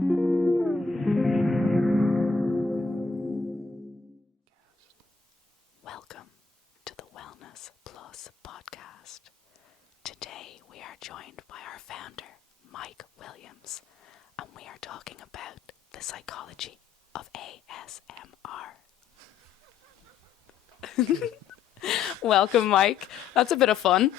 Welcome to the Wellness Plus podcast. Today we are joined by our founder, Mike Williams, and we are talking about the psychology of ASMR. Welcome, Mike. That's a bit of fun.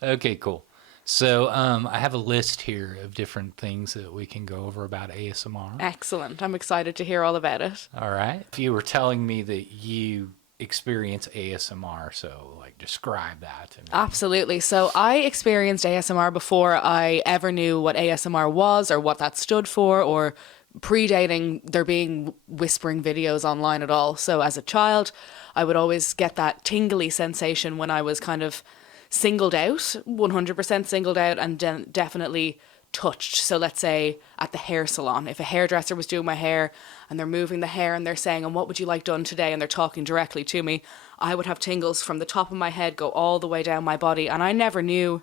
Okay, cool. So I have a list here of different things that we can go over about ASMR. Excellent. I'm excited to hear all about it. All right. If you were telling me that you experience ASMR, so like describe that to me. Absolutely. So I experienced ASMR before I ever knew what ASMR was or what that stood for, or predating there being whispering videos online at all. So as a child, I would always get that tingly sensation when I was kind of singled out, 100% singled out, and definitely touched. So let's say at the hair salon, if a hairdresser was doing my hair and they're moving the hair and they're saying, and what would you like done today? And they're talking directly to me, I would have tingles from the top of my head go all the way down my body. And I never knew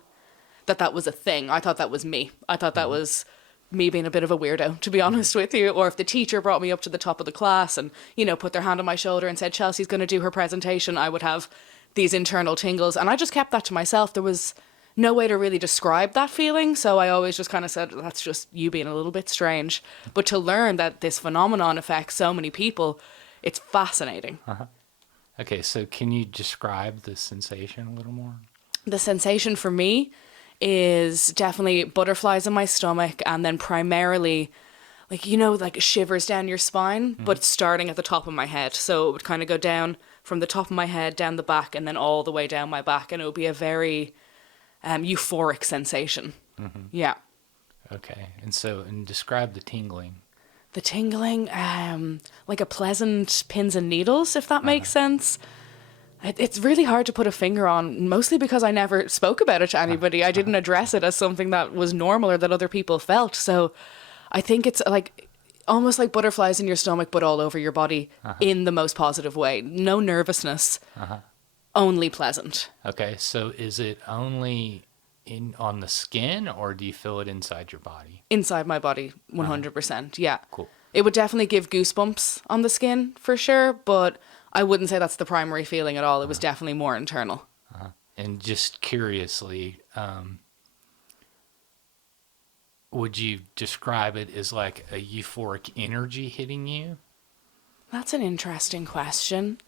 that that was a thing. I thought that was me. I thought that was me being a bit of a weirdo, to be honest with you. Or if the teacher brought me up to the top of the class and, you know, put their hand on my shoulder and said, Chelsea's going to do her presentation, I would have these internal tingles. And I just kept that to myself. There was no way to really describe that feeling. So I always just kind of said, that's just you being a little bit strange. But to learn that this phenomenon affects so many people, it's fascinating. Okay, so can you describe the sensation a little more? The sensation for me is definitely butterflies in my stomach, and then primarily, like, you know, like shivers down your spine, but starting at the top of my head. So it would kind of go down from the top of my head, down the back, and then all the way down my back. And it would be a very euphoric sensation. Yeah. Okay, and describe the tingling. The tingling, like a pleasant pins and needles, if that makes sense. It's really hard to put a finger on, mostly because I never spoke about it to anybody. I didn't address it as something that was normal or that other people felt. So I think it's like almost like butterflies in your stomach, but all over your body in the most positive way. No nervousness, only pleasant. Okay, so is it only on the skin, or do you feel it inside your body? Inside my body, 100%, yeah. Cool. It would definitely give goosebumps on the skin, for sure, but I wouldn't say that's the primary feeling at all. It was definitely more internal. And just curiously, would you describe it as like a euphoric energy hitting you? That's an interesting question.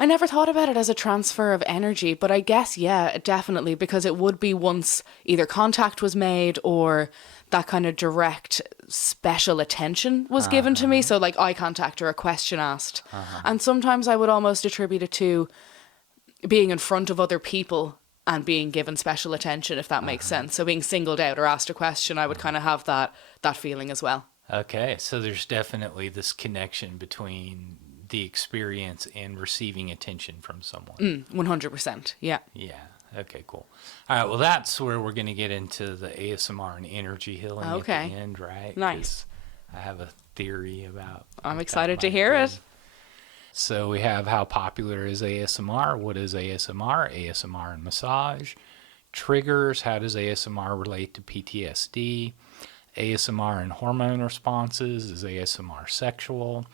I never thought about it as a transfer of energy, but I guess, yeah, definitely, because it would be once either contact was made or that kind of direct special attention was given to me. So like eye contact or a question asked. And sometimes I would almost attribute it to being in front of other people and being given special attention, if that makes sense. So being singled out or asked a question, I would kind of have that feeling as well. Okay, so there's definitely this connection between the experience and receiving attention from someone. 100%, yeah. Yeah, okay, cool. All right, well, that's where we're going to get into the ASMR and energy healing at the end, right? Nice. 'Cause I have a theory about... I'm excited to hear it. So we have how popular is ASMR, what is ASMR, ASMR and massage, triggers, how does ASMR relate to PTSD, ASMR and hormone responses, is ASMR sexual,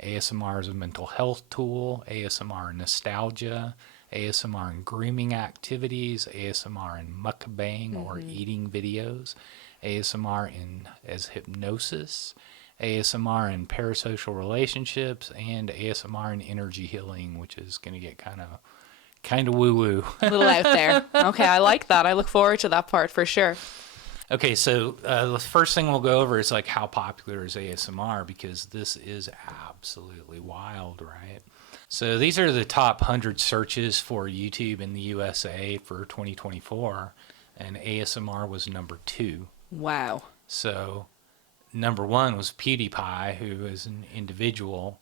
ASMR is a mental health tool, ASMR and nostalgia, ASMR and grooming activities, ASMR and mukbang or eating videos, ASMR as hypnosis, ASMR and parasocial relationships, and ASMR and energy healing, which is going to get kind of woo-woo. A little out there. Okay, I like that. I look forward to that part for sure. Okay, so the first thing we'll go over is like how popular is ASMR, because this is absolutely wild, right? So these are the top 100 searches for YouTube in the USA for 2024, and ASMR was number 2. Wow. So number 1 was PewDiePie, who is an individual,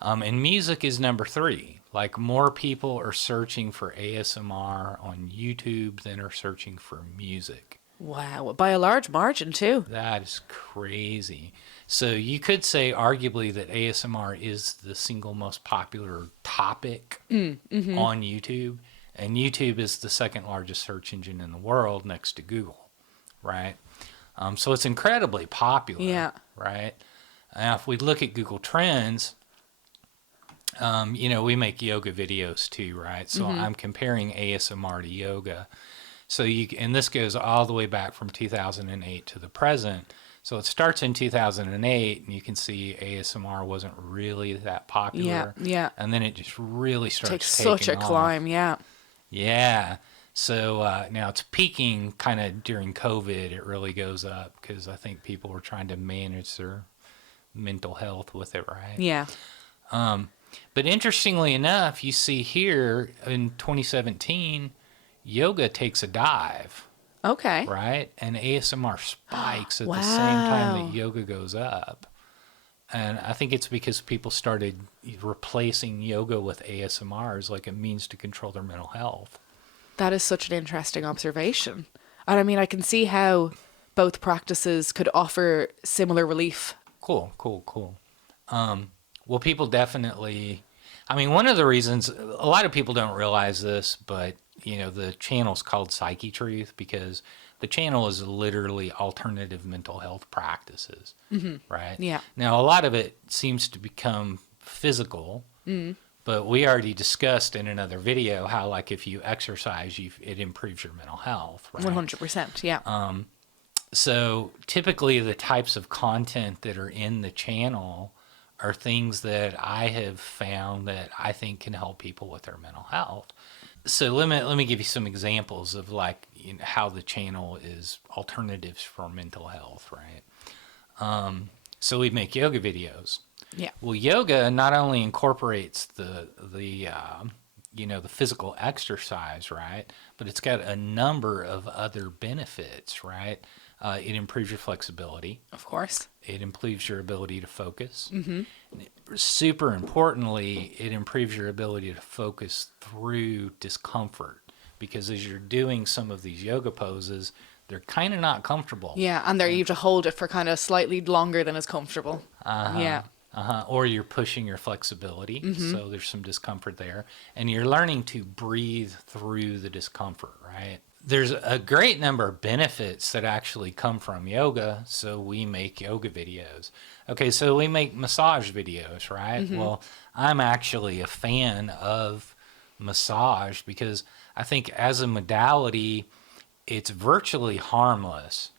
and music is number 3. Like, more people are searching for ASMR on YouTube than are searching for music. Wow, by a large margin too. That is crazy. So you could say arguably that ASMR is the single most popular topic on YouTube, and YouTube is the second largest search engine in the world next to Google. right? So it's incredibly popular, Yeah. right? Now, if we look at Google Trends, you know, we make yoga videos too, right? So I'm comparing ASMR to yoga. So and this goes all the way back from 2008 to the present. So it starts in 2008, and you can see ASMR wasn't really that popular. Yeah. And then it just really Takes starts such a taking off. climb. Yeah. Yeah. So now it's peaking kind of during COVID. It really goes up because I think people were trying to manage their mental health with it, right? Yeah. But interestingly enough, you see here in 2017, yoga takes a dive, Okay. right? And ASMR spikes at Wow. the same time that yoga goes up. And I think it's because people started replacing yoga with ASMR as like a means to control their mental health. That is such an interesting observation. And I mean, I can see how both practices could offer similar relief. Cool. Well, people definitely, I mean, one of the reasons, a lot of people don't realize this, but, you know, the channel's called PsycheTruth because the channel is literally alternative mental health practices, right? Yeah. Now, a lot of it seems to become physical, but we already discussed in another video how, like, if you exercise, it improves your mental health, right? 100%. Yeah. So typically the types of content that are in the channel are things that I have found that I think can help people with their mental health. So let me give you some examples of like, you know, how the channel is alternatives for mental health, right? So we make yoga videos. Yeah. Well, yoga not only incorporates the you know, the physical exercise, right? But it's got a number of other benefits, right? It improves your flexibility. Of course. It improves your ability to focus. Super importantly, it improves your ability to focus through discomfort because as you're doing some of these yoga poses, they're kind of not comfortable. Yeah. And there you have to hold it for kind of slightly longer than is comfortable. Yeah. Or you're pushing your flexibility, so there's some discomfort there. And you're learning to breathe through the discomfort, right? There's a great number of benefits that actually come from yoga, so we make yoga videos. Okay, so we make massage videos, right? Well, I'm actually a fan of massage because I think as a modality, it's virtually harmless.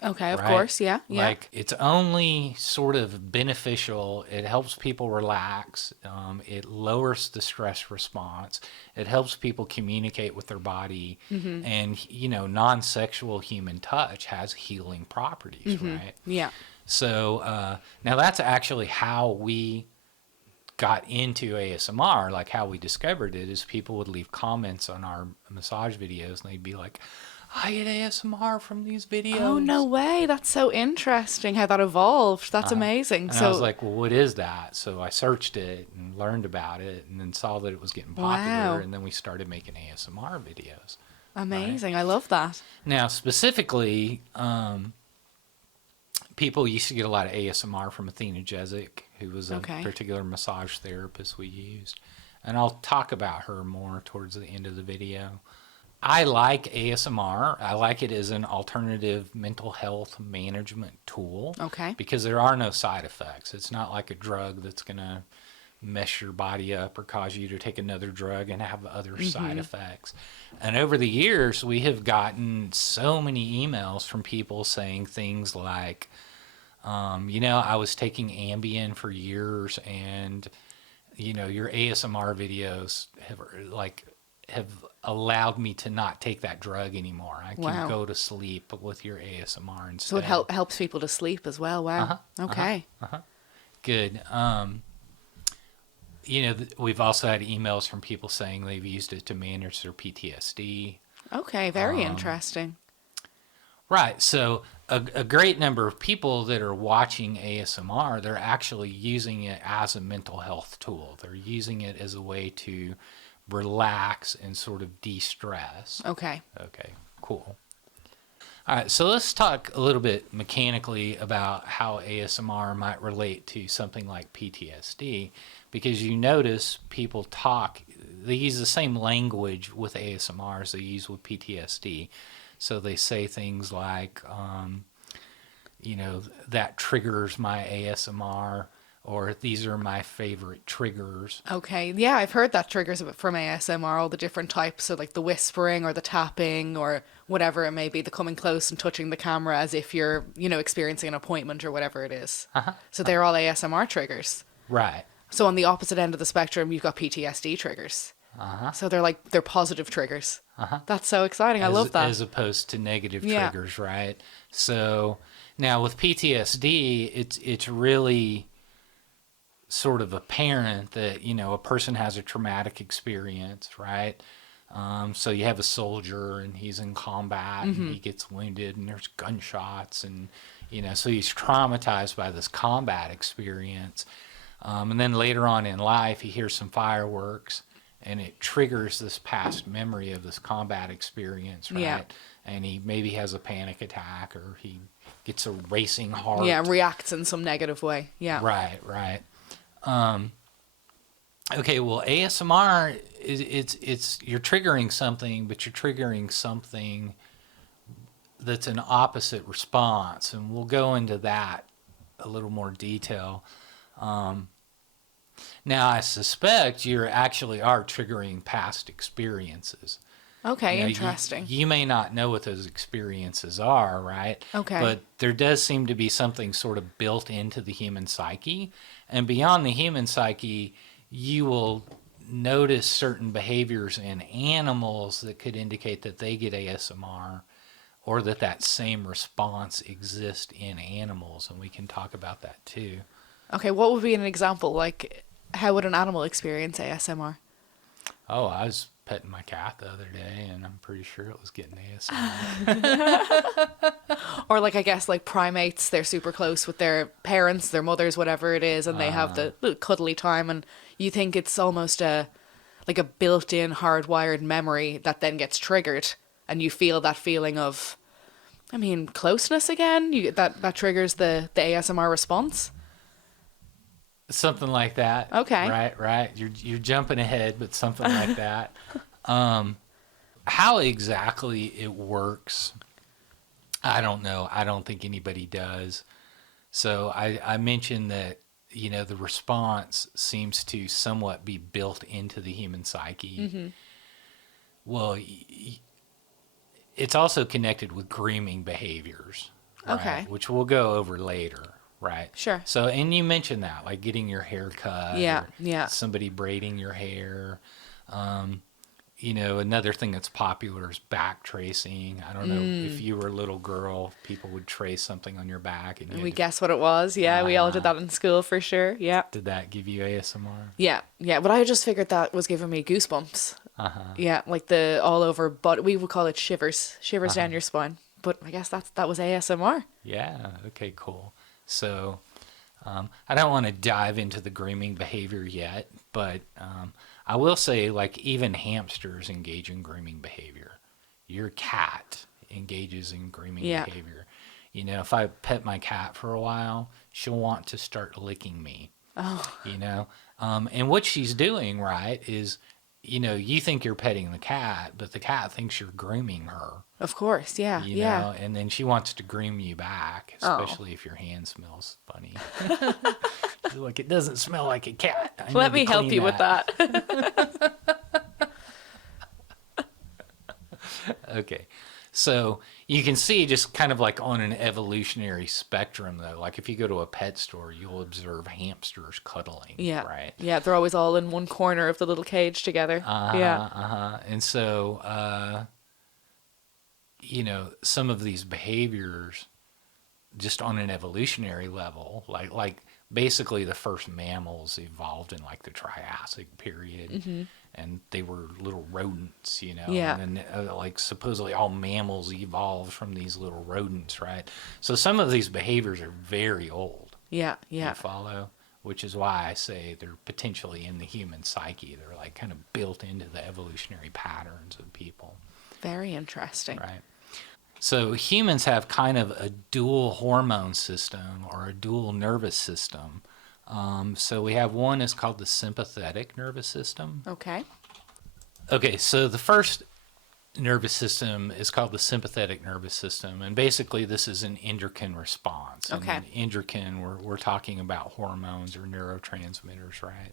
Okay. Of Right? course. Yeah. Yeah. Like it's only sort of beneficial. It helps people relax. It lowers the stress response. It helps people communicate with their body. And, you know, non-sexual human touch has healing properties, right? Yeah. So now that's actually how we got into ASMR, like how we discovered it is people would leave comments on our massage videos and they'd be like, I get ASMR from these videos. Oh, no way. That's so interesting how that evolved. That's amazing. And So I was like, well, what is that? So I searched it and learned about it and then saw that it was getting popular. Wow. And then we started making ASMR videos. amazing. I love that. Now, specifically, people used to get a lot of ASMR from Athena Jezik, who was a Okay. particular massage therapist we used. And I'll talk about her more towards the end of the video. I like ASMR. I like it as an alternative mental health management tool. Okay. Because there are no side effects. It's not like a drug that's going to mess your body up or cause you to take another drug and have other side effects. And over the years, we have gotten so many emails from people saying things like, you know, I was taking Ambien for years and, you know, your ASMR videos have allowed me to not take that drug anymore. I can Wow. go to sleep with your ASMR instead. So it helps people to sleep as well. Wow. Okay. Good. You know, we've also had emails from people saying they've used it to manage their PTSD. Okay. Very interesting. Right. So a great number of people that are watching ASMR, they're actually using it as a mental health tool. They're using it as a way to relax and sort of de-stress. Okay. Okay, cool. All right, so let's talk a little bit mechanically about how ASMR might relate to something like PTSD, because you notice people talk, they use the same language with ASMR as they use with PTSD. So they say things like, that triggers my ASMR, or these are my favorite triggers. Okay. Yeah, I've heard that triggers from ASMR, all the different types. So, like the whispering or the tapping or whatever it may be, the coming close and touching the camera as if you're, experiencing an appointment or whatever it is. So, they're all ASMR triggers. Right. So, on the opposite end of the spectrum, you've got PTSD triggers. So, they're positive triggers. That's so exciting. I love that. As opposed to negative triggers, right? So, now with PTSD, it's really sort of apparent that a person has a traumatic experience, right? So you have a soldier and he's in combat and he gets wounded and there's gunshots and so he's traumatized by this combat experience, and then later on in life he hears some fireworks and it triggers this past memory of this combat experience, right? And he maybe has a panic attack or he gets a racing heart, reacts in some negative way. Right. Okay, well, ASMR it's you're triggering something, but you're triggering something that's an opposite response, and we'll go into that a little more detail. Now, I suspect you actually are triggering past experiences. Okay, interesting. You may not know what those experiences are, right? Okay. But there does seem to be something sort of built into the human psyche. And beyond the human psyche, you will notice certain behaviors in animals that could indicate that they get ASMR, or that same response exists in animals. And we can talk about that too. Okay, what would be an example? Like, how would an animal experience ASMR? Oh, I was petting my cat the other day, and I'm pretty sure it was getting ASMR. Or like, I guess, like primates, they're super close with their parents, their mothers, whatever it is, and they have the little cuddly time, and you think it's almost like a built-in hardwired memory that then gets triggered, and you feel that feeling of, closeness again. That triggers the ASMR response. Something like that. Okay. Right. You're jumping ahead, but something like that. How exactly it works, I don't know. I don't think anybody does. So I mentioned that, the response seems to somewhat be built into the human psyche. Mm-hmm. Well, it's also connected with grooming behaviors, right? Okay. Which we'll go over later. Right. Sure. So, and you mentioned that, like getting your hair cut. Yeah. Somebody braiding your hair. Another thing that's popular is back tracing. I don't know if you were a little girl, people would trace something on your back. And we guess what it was. Yeah, we all did that in school for sure. Yeah. Did that give you ASMR? Yeah. But I just figured that was giving me goosebumps. Yeah, like the all over body. We would call it shivers down your spine. But I guess that was ASMR. Yeah. Okay. Cool. So, I don't want to dive into the grooming behavior yet, but I will say, like, even hamsters engage in grooming behavior. Your cat engages in grooming behavior. If I pet my cat for a while, she'll want to start licking me. Oh. And what she's doing, right, is, you think you're petting the cat, but the cat thinks you're grooming her. Of course, yeah. And then she wants to groom you back, especially if your hand smells funny. Like, it doesn't smell like a cat. Let me help you with that. Okay. So you can see just kind of like on an evolutionary spectrum, though. Like if you go to a pet store, you'll observe hamsters cuddling. Yeah. Right. Yeah, they're always all in one corner of the little cage together. And so, some of these behaviors, just on an evolutionary level, like basically the first mammals evolved in like the Triassic period, and they were little rodents, Yeah. and then like supposedly all mammals evolved from these little rodents, right? So some of these behaviors are very old. Yeah. You follow? Which is why I say they're potentially in the human psyche. They're like kind of built into the evolutionary patterns of people. Very interesting. Right. So humans have kind of a dual hormone system or a dual nervous system. So we have one is called the sympathetic nervous system. Okay. Okay, so the first nervous system is called the sympathetic nervous system, and basically this is an endocrine response. Okay. And endocrine, we're talking about hormones or neurotransmitters, right?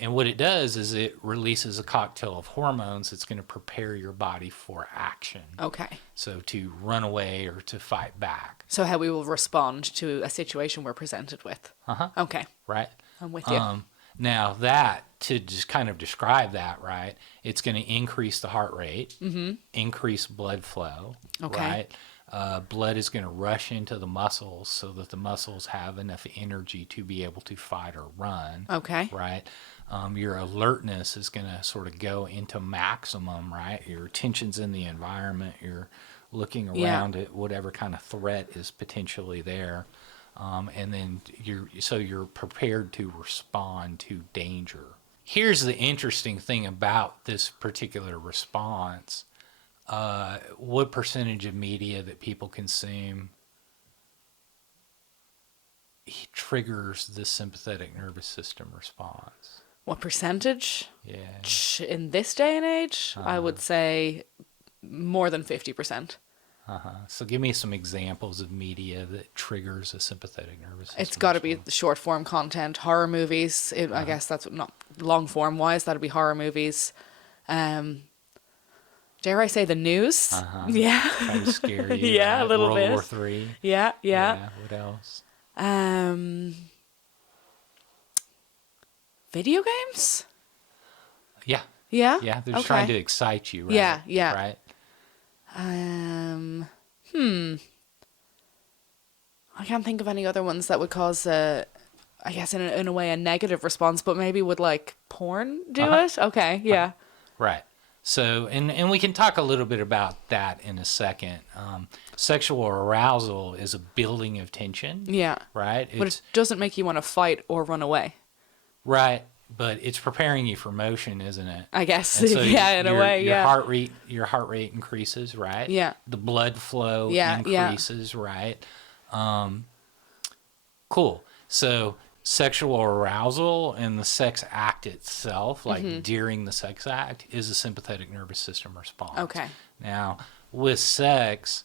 And what it does is it releases a cocktail of hormones that's going to prepare your body for action. Okay. So to run away or to fight back. So how we will respond to a situation we're presented with. Okay. Right? I'm with you. Now that, to just kind of describe that, right, it's going to increase the heart rate, increase blood flow, Okay. right? Blood is going to rush into the muscles so that the muscles have enough energy to be able to fight or run. Okay. Right? Your alertness is going to sort of go into maximum, right? Your attention's in the environment. You're looking around at whatever kind of threat is potentially there. And then you're prepared to respond to danger. Here's the interesting thing about this particular response. What percentage of media that people consume triggers the sympathetic nervous system response? What percentage? Yeah. In this day and age, I would say more than 50%. So give me some examples of media that triggers a sympathetic nervous system. It's got to be the short form content, horror movies. I guess that's not long form wise. That'd be horror movies. Dare I say the news? Yeah. Kind of scary. Yeah, right? a little bit. World War III. Yeah. What else? Video games? Yeah. Yeah. Yeah. They're just trying to excite you, right? Yeah. Right. I can't think of any other ones that would cause I guess in a way a negative response, but maybe would like porn do it? Okay, yeah. Right. So, and we can talk a little bit about that in a second. Sexual arousal is a building of tension. Yeah. Right? But it doesn't make you want to fight or run away. Right. But it's preparing you for motion, isn't it? I guess. So yeah, in a way, your yeah. Your heart rate increases, right? Yeah. The blood flow Yeah, increases, right? Cool. So sexual arousal and the sex act itself, like during the sex act, is a sympathetic nervous system response. Okay. Now, with sex,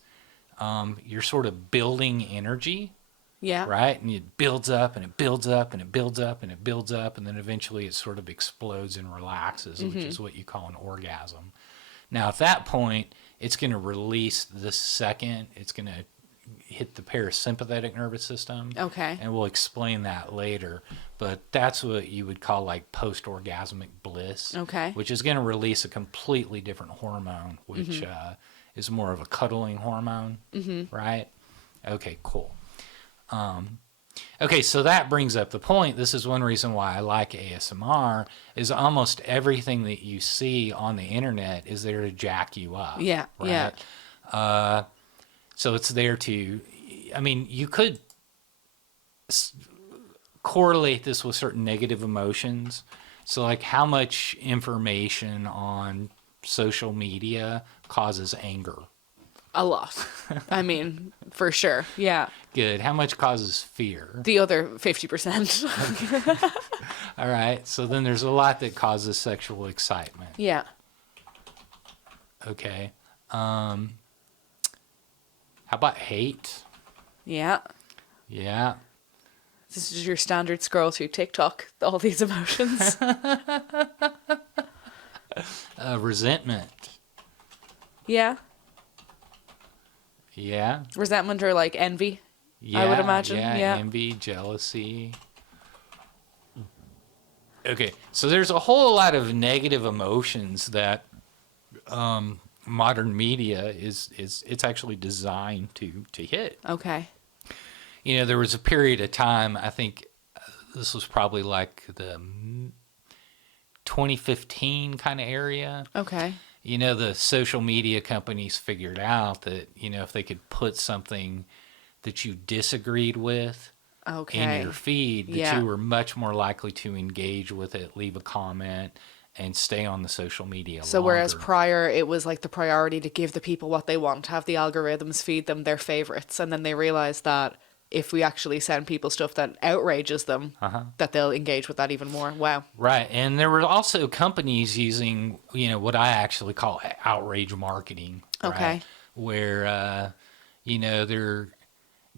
you're sort of building energy. Yeah. Right? And it builds up and it builds up and it builds up and it builds up, and then eventually it sort of explodes and relaxes, which is what you call an orgasm. Now, at that point, it's going to release the second. It's going to hit the parasympathetic nervous system. Okay. And we'll explain that later. But that's what you would call like post-orgasmic bliss. Okay. Which is going to release a completely different hormone, which is more of a cuddling hormone. Right? Okay, cool. Okay, so that brings up the point. This is one reason why I like ASMR, is almost everything that you see on the internet is there to jack you up. Yeah, right? yeah. So it's there to, I mean, you could correlate this with certain negative emotions. So like how much information on social media causes anger? A lot. I mean, for sure. Yeah. Good. How much causes fear? The other 50%. All right. So then there's a lot that causes sexual excitement. Yeah. Okay. How about hate? Yeah. Yeah. This is your standard scroll through TikTok, all these emotions. Resentment. Yeah. Yeah. Resentment or like envy, Yeah. I would imagine. Yeah. Envy, jealousy. Okay. So there's a whole lot of negative emotions that modern media is it's actually designed to hit. Okay. You know, there was a period of time, I think this was probably like the 2015 kind of area. Okay. You know, the social media companies figured out that, you know, if they could put something that you disagreed with in your feed, that you were much more likely to engage with it, leave a comment, and stay on the social media So longer. whereas prior it was like the priority to give the people what they want, have the algorithms feed them their favorites, and then they realized that if we actually send people stuff that outrages them, that they'll engage with that even more. Wow. Right. And there were also companies using, what I actually call outrage marketing. Right? Okay. Where, they're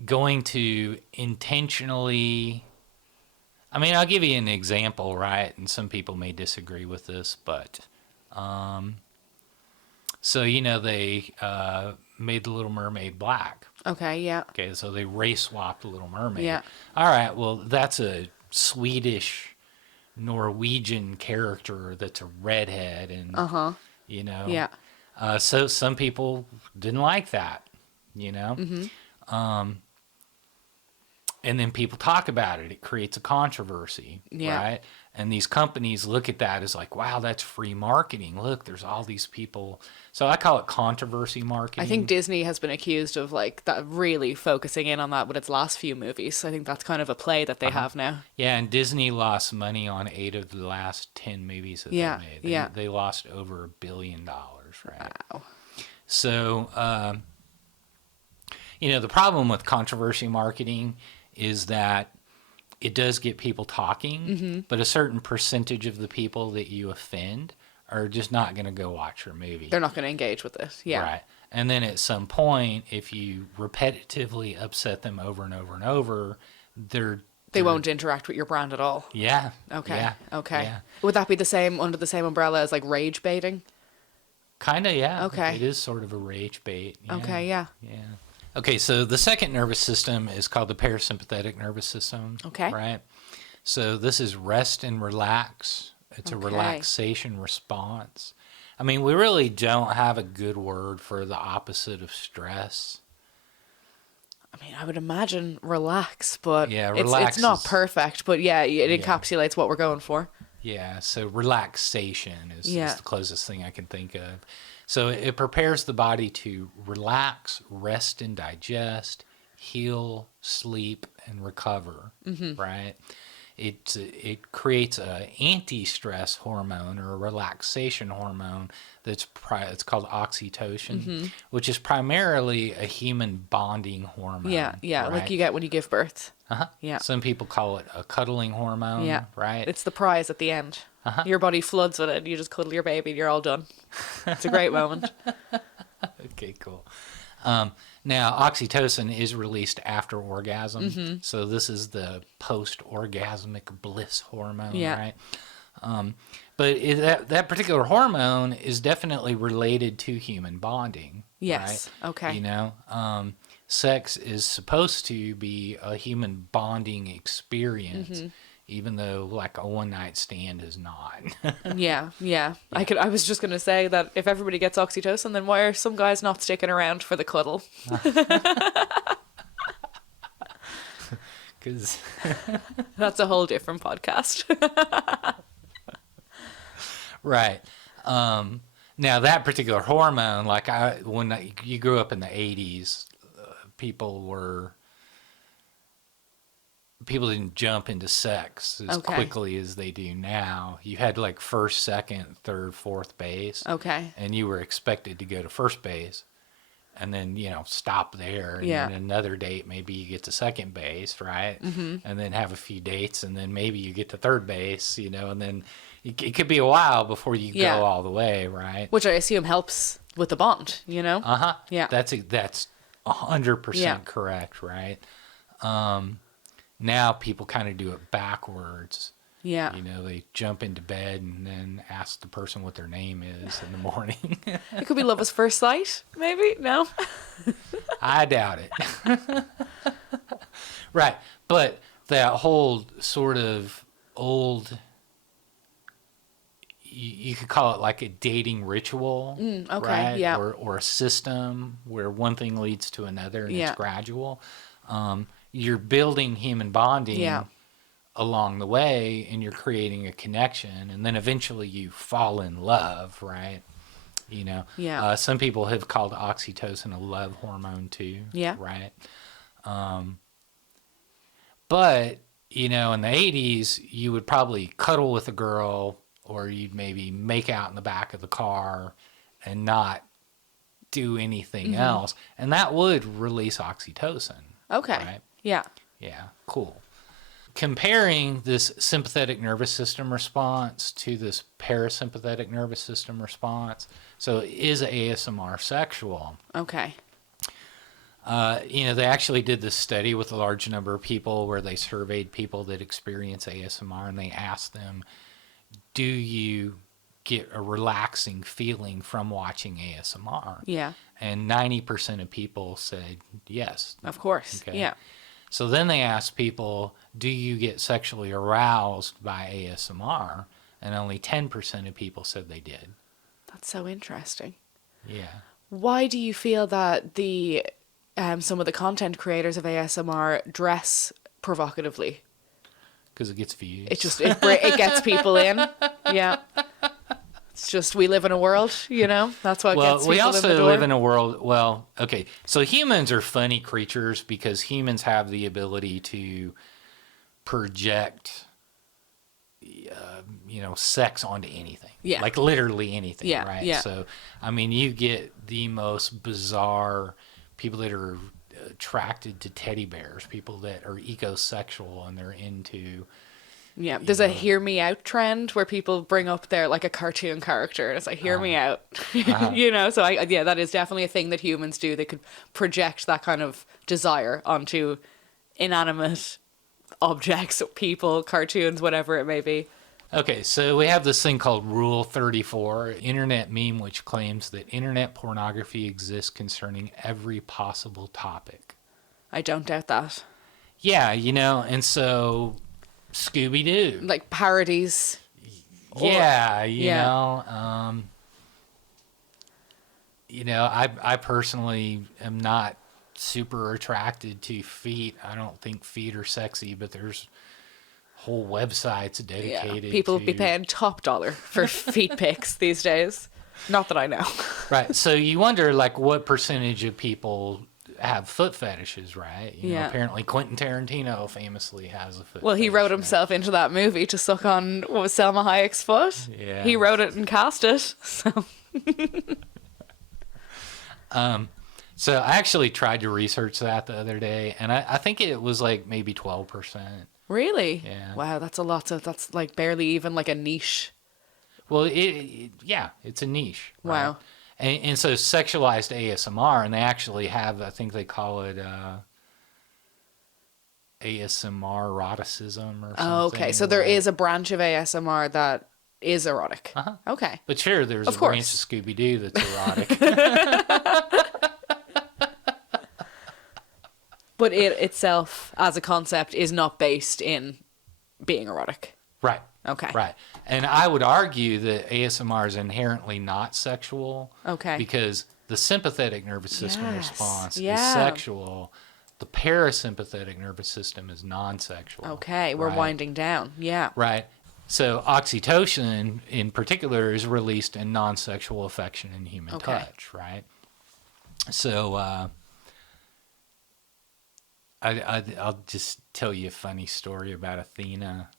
going to intentionally. I mean, I'll give you an example, right? And some people may disagree with this, but. So, they made the Little Mermaid black. Okay, yeah. Okay, so they race swapped the Little Mermaid. Yeah. All right, well, that's a Swedish, Norwegian character that's a redhead, and Yeah. So some people didn't like that, and then people talk about it. It creates a controversy, right? And these companies look at that as like, wow, that's free marketing. Look, there's all these people. So I call it controversy marketing. I think Disney has been accused of like that, really focusing in on that with its last few movies. I think that's kind of a play that they have now. Yeah, and Disney lost money on 8 of the last 10 movies that they made. They lost over $1 billion, right? Wow. So, the problem with controversy marketing is that it does get people talking, but a certain percentage of the people that you offend are just not going to go watch your movie. They're not going to engage with it. Yeah. Right. And then at some point, if you repetitively upset them over and over and over, they won't interact with your brand at all. Yeah. Okay. Yeah. Okay. Yeah. Would that be the same under the same umbrella as like rage baiting? Kind of, yeah. Okay. It is sort of a rage bait. Yeah. Okay, yeah. Yeah. Okay, so the second nervous system is called the parasympathetic nervous system. Okay. Right? So this is rest and relax. It's a relaxation response. I mean, we really don't have a good word for the opposite of stress. I mean, I would imagine relax, but relax it's not is, perfect, but it encapsulates what we're going for. Yeah, so relaxation is the closest thing I can think of. So it prepares the body to relax, rest and digest, heal, sleep, and recover, right? It creates an anti-stress hormone or a relaxation hormone it's called oxytocin, which is primarily a human bonding hormone. Yeah, right? like you get when you give birth. Yeah. Some people call it a cuddling hormone, right? It's the prize at the end. Your body floods with it. You just cuddle your baby and you're all done. It's a great moment. Okay, cool. Now, oxytocin is released after orgasm. So this is the post-orgasmic bliss hormone, right? But that particular hormone is definitely related to human bonding. Yes. Right? Okay. Sex is supposed to be a human bonding experience, even though like a one-night stand is not. Yeah. I was just going to say that if everybody gets oxytocin, then why are some guys not sticking around for the cuddle? Because that's a whole different podcast. Right. Now that particular hormone, like when you grew up in the 80s, people didn't jump into sex as quickly as they do now. You had like first, second, third, fourth base. Okay. And you were expected to go to first base and then, stop there. And then another date, maybe you get to second base, right? And then have a few dates and then maybe you get to third base, and then it could be a while before you go all the way, right? Which I assume helps with the bond, Yeah. That's 100% correct, right? Now people kind of do it backwards. Yeah. They jump into bed and then ask the person what their name is in the morning. It could be love at first sight, maybe? No? I doubt it. Right. But that whole sort of old, you could call it like a dating ritual, right? Yeah. Or a system where one thing leads to another and it's gradual. You're building human bonding along the way and you're creating a connection and then eventually you fall in love, right? Some people have called oxytocin a love hormone too, right? But, in the 80s, you would probably cuddle with a girl or you'd maybe make out in the back of the car and not do anything else. And that would release oxytocin. Okay. Right? Yeah. Yeah, cool. Comparing this sympathetic nervous system response to this parasympathetic nervous system response. So is ASMR sexual? Okay. They actually did this study with a large number of people where they surveyed people that experience ASMR, and they asked them, do you get a relaxing feeling from watching ASMR? Yeah. And 90% of people said yes. Of course. Okay. Yeah. So then they asked people, do you get sexually aroused by ASMR? And only 10% of people said they did. That's so interesting. Yeah. Why do you feel that the some of the content creators of ASMR dress provocatively? Because it gets views. It gets people in. Yeah. It's just, we live in a world, that's what gets people we in the also door. live in a world, okay, so humans are funny creatures because humans have the ability to project, sex onto anything. Yeah. Like literally anything, Yeah, right? yeah. So, I mean, you get the most bizarre people that are attracted to teddy bears, people that are ecosexual and they're into... Yeah, there's a hear me out trend where people bring up their, like, a cartoon character, and it's like, hear me out. So that is definitely a thing that humans do. They could project that kind of desire onto inanimate objects, people, cartoons, whatever it may be. Okay, so we have this thing called Rule 34, internet meme, which claims that internet pornography exists concerning every possible topic. I don't doubt that. Yeah, and so Scooby-Doo. Like parodies. Yeah, I personally am not super attracted to feet. I don't think feet are sexy, but there's whole websites dedicated People to... be paying top dollar for feet pics these days. Not that I know. Right. So you wonder, like, what percentage of people have foot fetishes, right? Apparently Quentin Tarantino famously has a foot Well, he fetish, wrote right? himself into that movie to suck on, what was Selma Hayek's foot? Yeah. He wrote it and cast it. So. So I actually tried to research that the other day, and I think it was like maybe 12%. Really? Yeah. Wow, that's a lot. That's like barely even like a niche. Well, it's a niche. Right? Wow. And so sexualized ASMR, and they actually have, I think they call it ASMR eroticism or something. Oh, okay. So there is a branch of ASMR that is erotic. Uh-huh. Okay. But sure, there's Of a branch course. of Scooby-Doo that's erotic. But it itself, as a concept, is not based in being erotic. Right. Okay. Right. And I would argue that ASMR is inherently not sexual. Okay. Because the sympathetic nervous system Yes. response Yeah. is sexual. The parasympathetic nervous system is non-sexual. Okay, we're right? winding down. Yeah. Right. So oxytocin, in particular, is released in non-sexual affection and human Okay. touch, right? So I'll just tell you a funny story about Athena.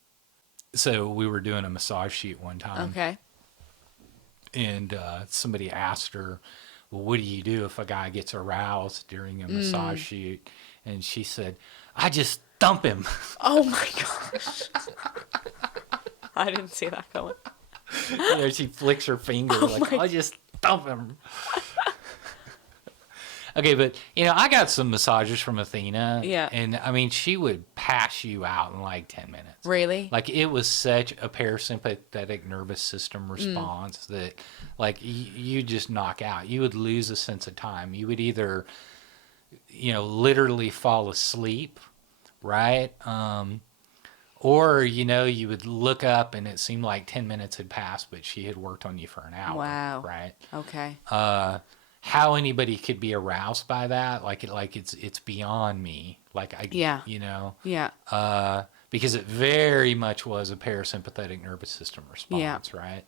So we were doing a massage shoot one time. Okay. And somebody asked her, well, what do you do if a guy gets aroused during a massage shoot? And she said, I just thump him. Oh my gosh. I didn't see that coming. She flicks her finger like, I just thump him. Okay, but, I got some massages from Athena. Yeah. And, I mean, she would pass you out in like 10 minutes. Really? Like, it was such a parasympathetic nervous system response that, like, you just knock out. You would lose a sense of time. You would either, literally fall asleep, right? Or, you would look up and it seemed like 10 minutes had passed, but she had worked on you for an hour. Wow. Right? Okay. How anybody could be aroused by that, it's beyond me. Yeah. Yeah. Because it very much was a parasympathetic nervous system response, right?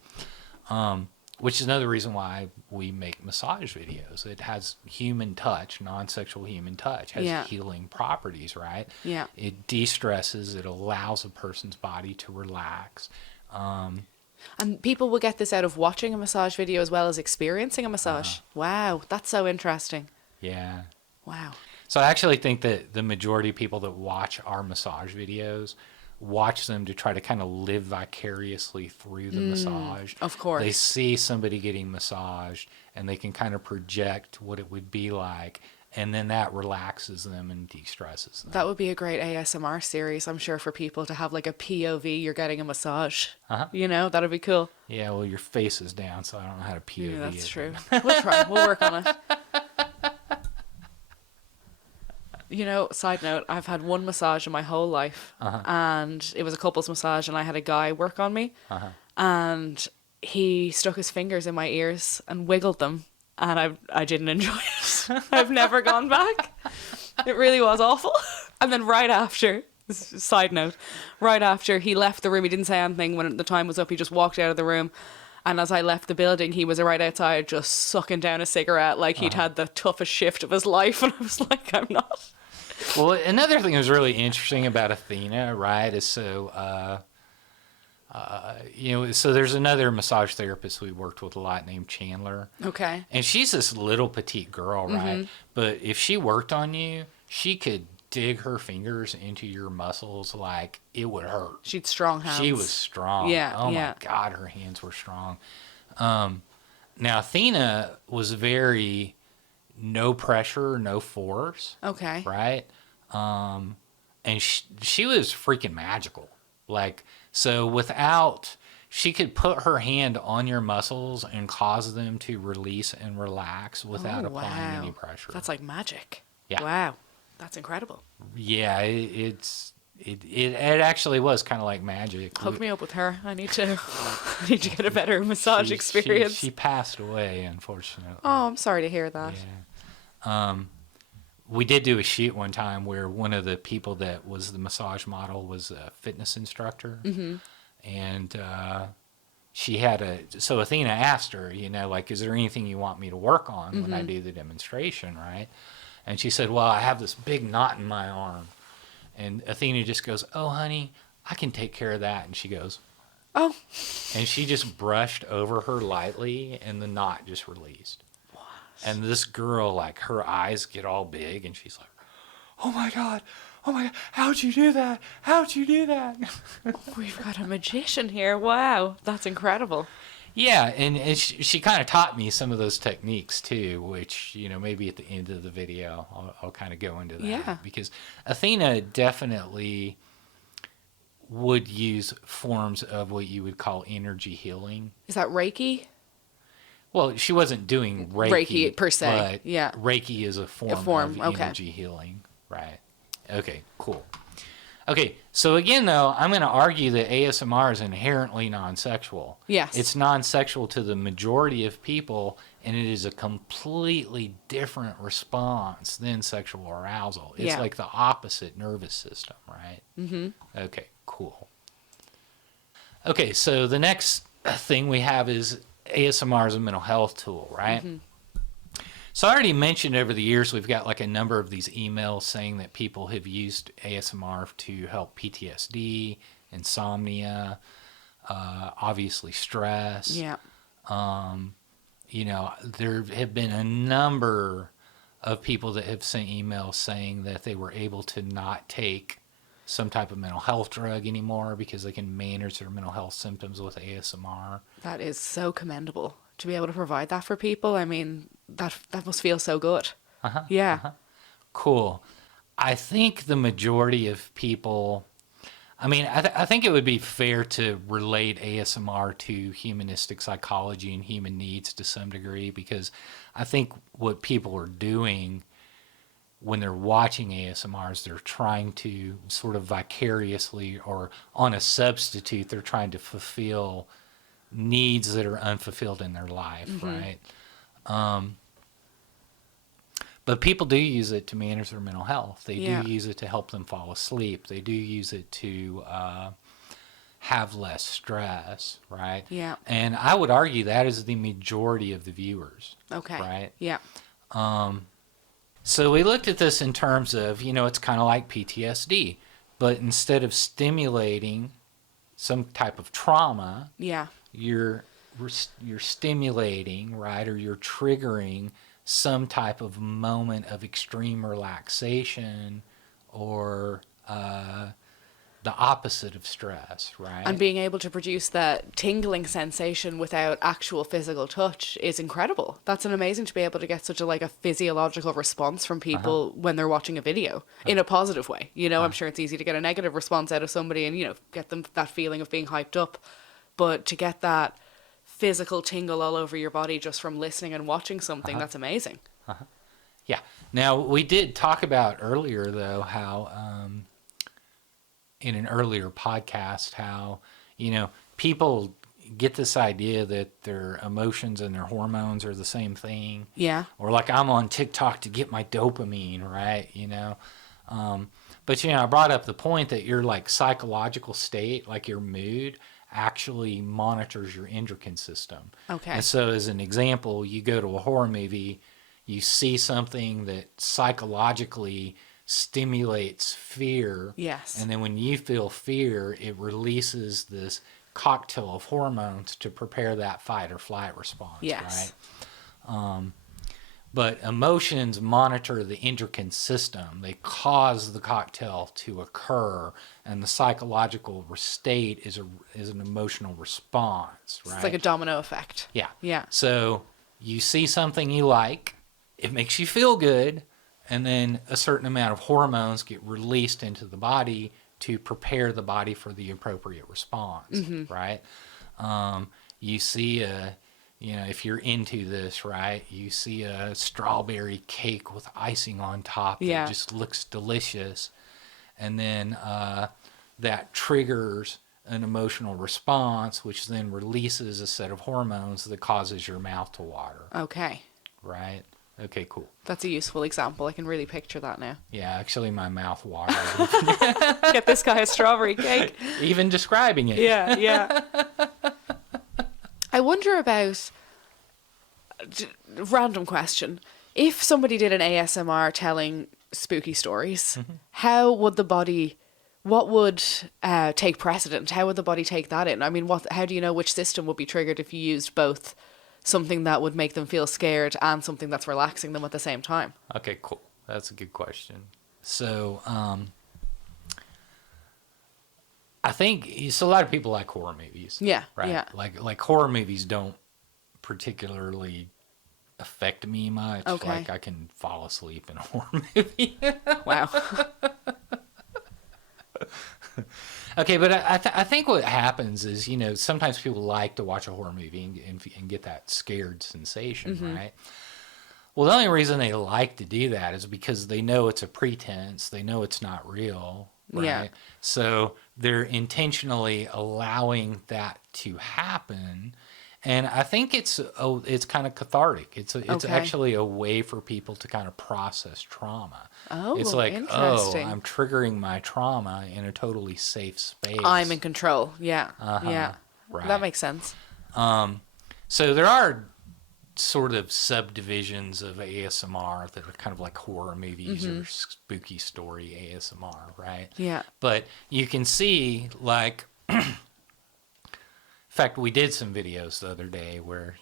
Which is another reason why we make massage videos. It has human touch, non-sexual human touch, has healing properties, right? Yeah. It de-stresses, it allows a person's body to relax. And people will get this out of watching a massage video as well as experiencing a massage. Wow, that's so interesting. Yeah. Wow. So I actually think that the majority of people that watch our massage videos watch them to try to kind of live vicariously through the massage. Of course. They see somebody getting massaged and they can kind of project what it would be like, and then that relaxes them and de-stresses them. That would be a great ASMR series, I'm sure, for people to have like a POV, you're getting a massage. You know, that'd be cool. Yeah, well, your face is down, so I don't know how to POV Yeah, that's it. true. We'll try. We'll work on it. You know, side note, I've had one massage in my whole life, and it was a couple's massage, and I had a guy work on me, and he stuck his fingers in my ears and wiggled them, and I didn't enjoy it. I've never gone back. It really was awful. And then right after, side note, right after he left the room, he didn't say anything when the time was up. He just walked out of the room. And as I left the building, he was right outside just sucking down a cigarette like he'd had the toughest shift of his life. And I was like, I'm not. Well, another thing that was really interesting about Athena, right, is so, so there's another massage therapist we worked with a lot named Chandler. Okay. And she's this little petite girl, right? But if she worked on you, she could dig her fingers into your muscles like it would hurt. She'd strong hands. She was strong. Yeah. Oh my God, her hands were strong. Now Athena was very no pressure, no force. Okay. Right? And she was freaking magical. Like, so she could put her hand on your muscles and cause them to release and relax without applying any pressure. That's like magic. Yeah. Wow. That's incredible. Yeah, it actually was kind of like magic. Hook me up with her. I need to get a better massage experience. She passed away, unfortunately. Oh, I'm sorry to hear that. Yeah. We did do a shoot one time where one of the people that was the massage model was a fitness instructor. And so Athena asked her, like, is there anything you want me to work on when I do the demonstration, right? And she said, well, I have this big knot in my arm. And Athena just goes, oh, honey, I can take care of that. And she goes, oh. And she just brushed over her lightly, and the knot just released. What? And this girl, like, her eyes get all big, and she's like, oh, my God, how'd you do that? How'd you do that? We've got a magician here. Wow, that's incredible. Yeah, and she kind of taught me some of those techniques too, which, maybe at the end of the video, I'll kind of go into that. Yeah. Because Athena definitely would use forms of what you would call energy healing. Is that Reiki? Well, she wasn't doing Reiki per se, but yeah. Reiki is a form of energy healing, right? Okay, cool. Okay, so again, though, I'm going to argue that ASMR is inherently non-sexual. Yes. It's non-sexual to the majority of people, and it is a completely different response than sexual arousal. It's like the opposite nervous system, right? Okay, cool. Okay, so the next thing we have is ASMR as a mental health tool, right? So I already mentioned over the years we've got like a number of these emails saying that people have used ASMR to help PTSD, insomnia, obviously stress. Yeah. There have been a number of people that have sent emails saying that they were able to not take some type of mental health drug anymore because they can manage their mental health symptoms with ASMR. That is so commendable to be able to provide that for people. I mean, that must feel so good. Yeah. Cool. I think the majority of people, I think it would be fair to relate ASMR to humanistic psychology and human needs to some degree, because I think what people are doing when they're watching ASMR is they're trying to sort of vicariously, or on a substitute, they're trying to fulfill needs that are unfulfilled in their life, right? But people do use it to manage their mental health. They do use it to help them fall asleep. They do use it to have less stress, right? Yeah. And I would argue that is the majority of the viewers. Okay. Right? Yeah. So we looked at this in terms of, it's kind of like PTSD, but instead of stimulating some type of trauma, Yeah. you're stimulating, right, or you're triggering some type of moment of extreme relaxation or the opposite of stress, right? And being able to produce that tingling sensation without actual physical touch is incredible. That's an amazing to be able to get such a like a physiological response from people when they're watching a video in a positive way. You know, I'm sure it's easy to get a negative response out of somebody and, you know, get them that feeling of being hyped up. But to get that physical tingle all over your body just from listening and watching something, that's amazing. Yeah. Now, we did talk about earlier, though, how in an earlier podcast, how, you know, people get this idea that their emotions and their hormones are the same thing. Yeah. Or like I'm on TikTok to get my dopamine, right? You know? But, you know, I brought up the point that your like psychological state, like your mood, actually monitors your endocrine system. Okay. And so as an example, you go to a horror movie, you see something that psychologically stimulates fear. Yes. And then when you feel fear, it releases this cocktail of hormones to prepare that fight or flight response. Yes. Right? But emotions monitor the endocrine system. They cause the cocktail to occur, and the psychological state is an emotional response, right? It's like a domino effect. Yeah. Yeah. So you see something you like, it makes you feel good, and then a certain amount of hormones get released into the body to prepare the body for the appropriate response, right? You see you know, if you're into this, right, you see a strawberry cake with icing on top that just looks delicious, and then that triggers an emotional response, which then releases a set of hormones that causes your mouth to water. Okay. Right? Okay, cool. That's a useful example. I can really picture that now. Yeah, actually my mouth watered. Get this guy a strawberry cake. Even describing it. Yeah, yeah. I wonder about, random question, if somebody did an ASMR telling spooky stories, how would the body, what would take precedent? How would the body take that in? I mean, how do you know which system would be triggered if you used both something that would make them feel scared and something that's relaxing them at the same time? Okay, cool. That's a good question. So, I think a lot of people like horror movies. Yeah, right? yeah. Like horror movies don't particularly affect me much. Okay. Like I can fall asleep in a horror movie. Wow. Okay, but I think what happens is, you know, sometimes people like to watch a horror movie and get that scared sensation, right? Well, the only reason they like to do that is because they know it's a pretense. They know it's not real, right? Yeah. So they're intentionally allowing that to happen. And I think it's kind of cathartic. It's Okay. actually a way for people to kind of process trauma. Oh, It's like, interesting. I'm triggering my trauma in a totally safe space. I'm in control. Yeah. Yeah. Right. That makes sense. So there are sort of subdivisions of ASMR that are kind of like horror movies or spooky story ASMR, right? Yeah. But you can see, like, in fact, we did some videos the other day where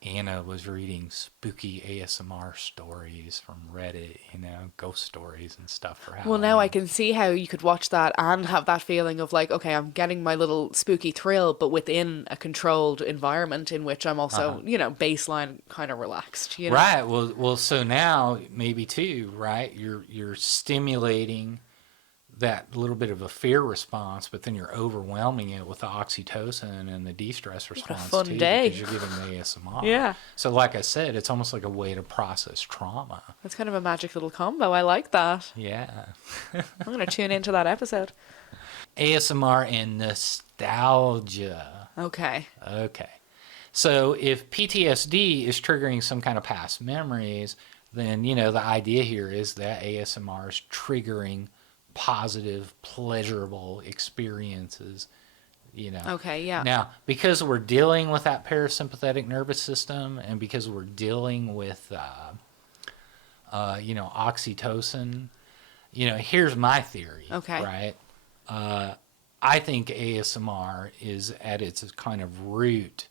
Anna was reading spooky ASMR stories from Reddit, you know, ghost stories and stuff for Halloween. Well, now I can see how you could watch that and have that feeling of like, okay, I'm getting my little spooky thrill, but within a controlled environment in which I'm also, you know, baseline kind of relaxed. You know? Right. Well. So now maybe too, right? You're stimulating that little bit of a fear response, but then you're overwhelming it with the oxytocin and the de-stress response fun too, day. because you're giving the ASMR. Yeah. So, like I said, it's almost like a way to process trauma. That's kind of a magic little combo. I like that. Yeah. I'm going to tune into that episode. ASMR and nostalgia. Okay. Okay. So if PTSD is triggering some kind of past memories, then, you know, the idea here is that ASMR is triggering positive, pleasurable experiences, you know. Okay, yeah. Now, because we're dealing with that parasympathetic nervous system and because we're dealing with, you know, oxytocin, you know, here's my theory, Okay. right? I think ASMR is at its kind of root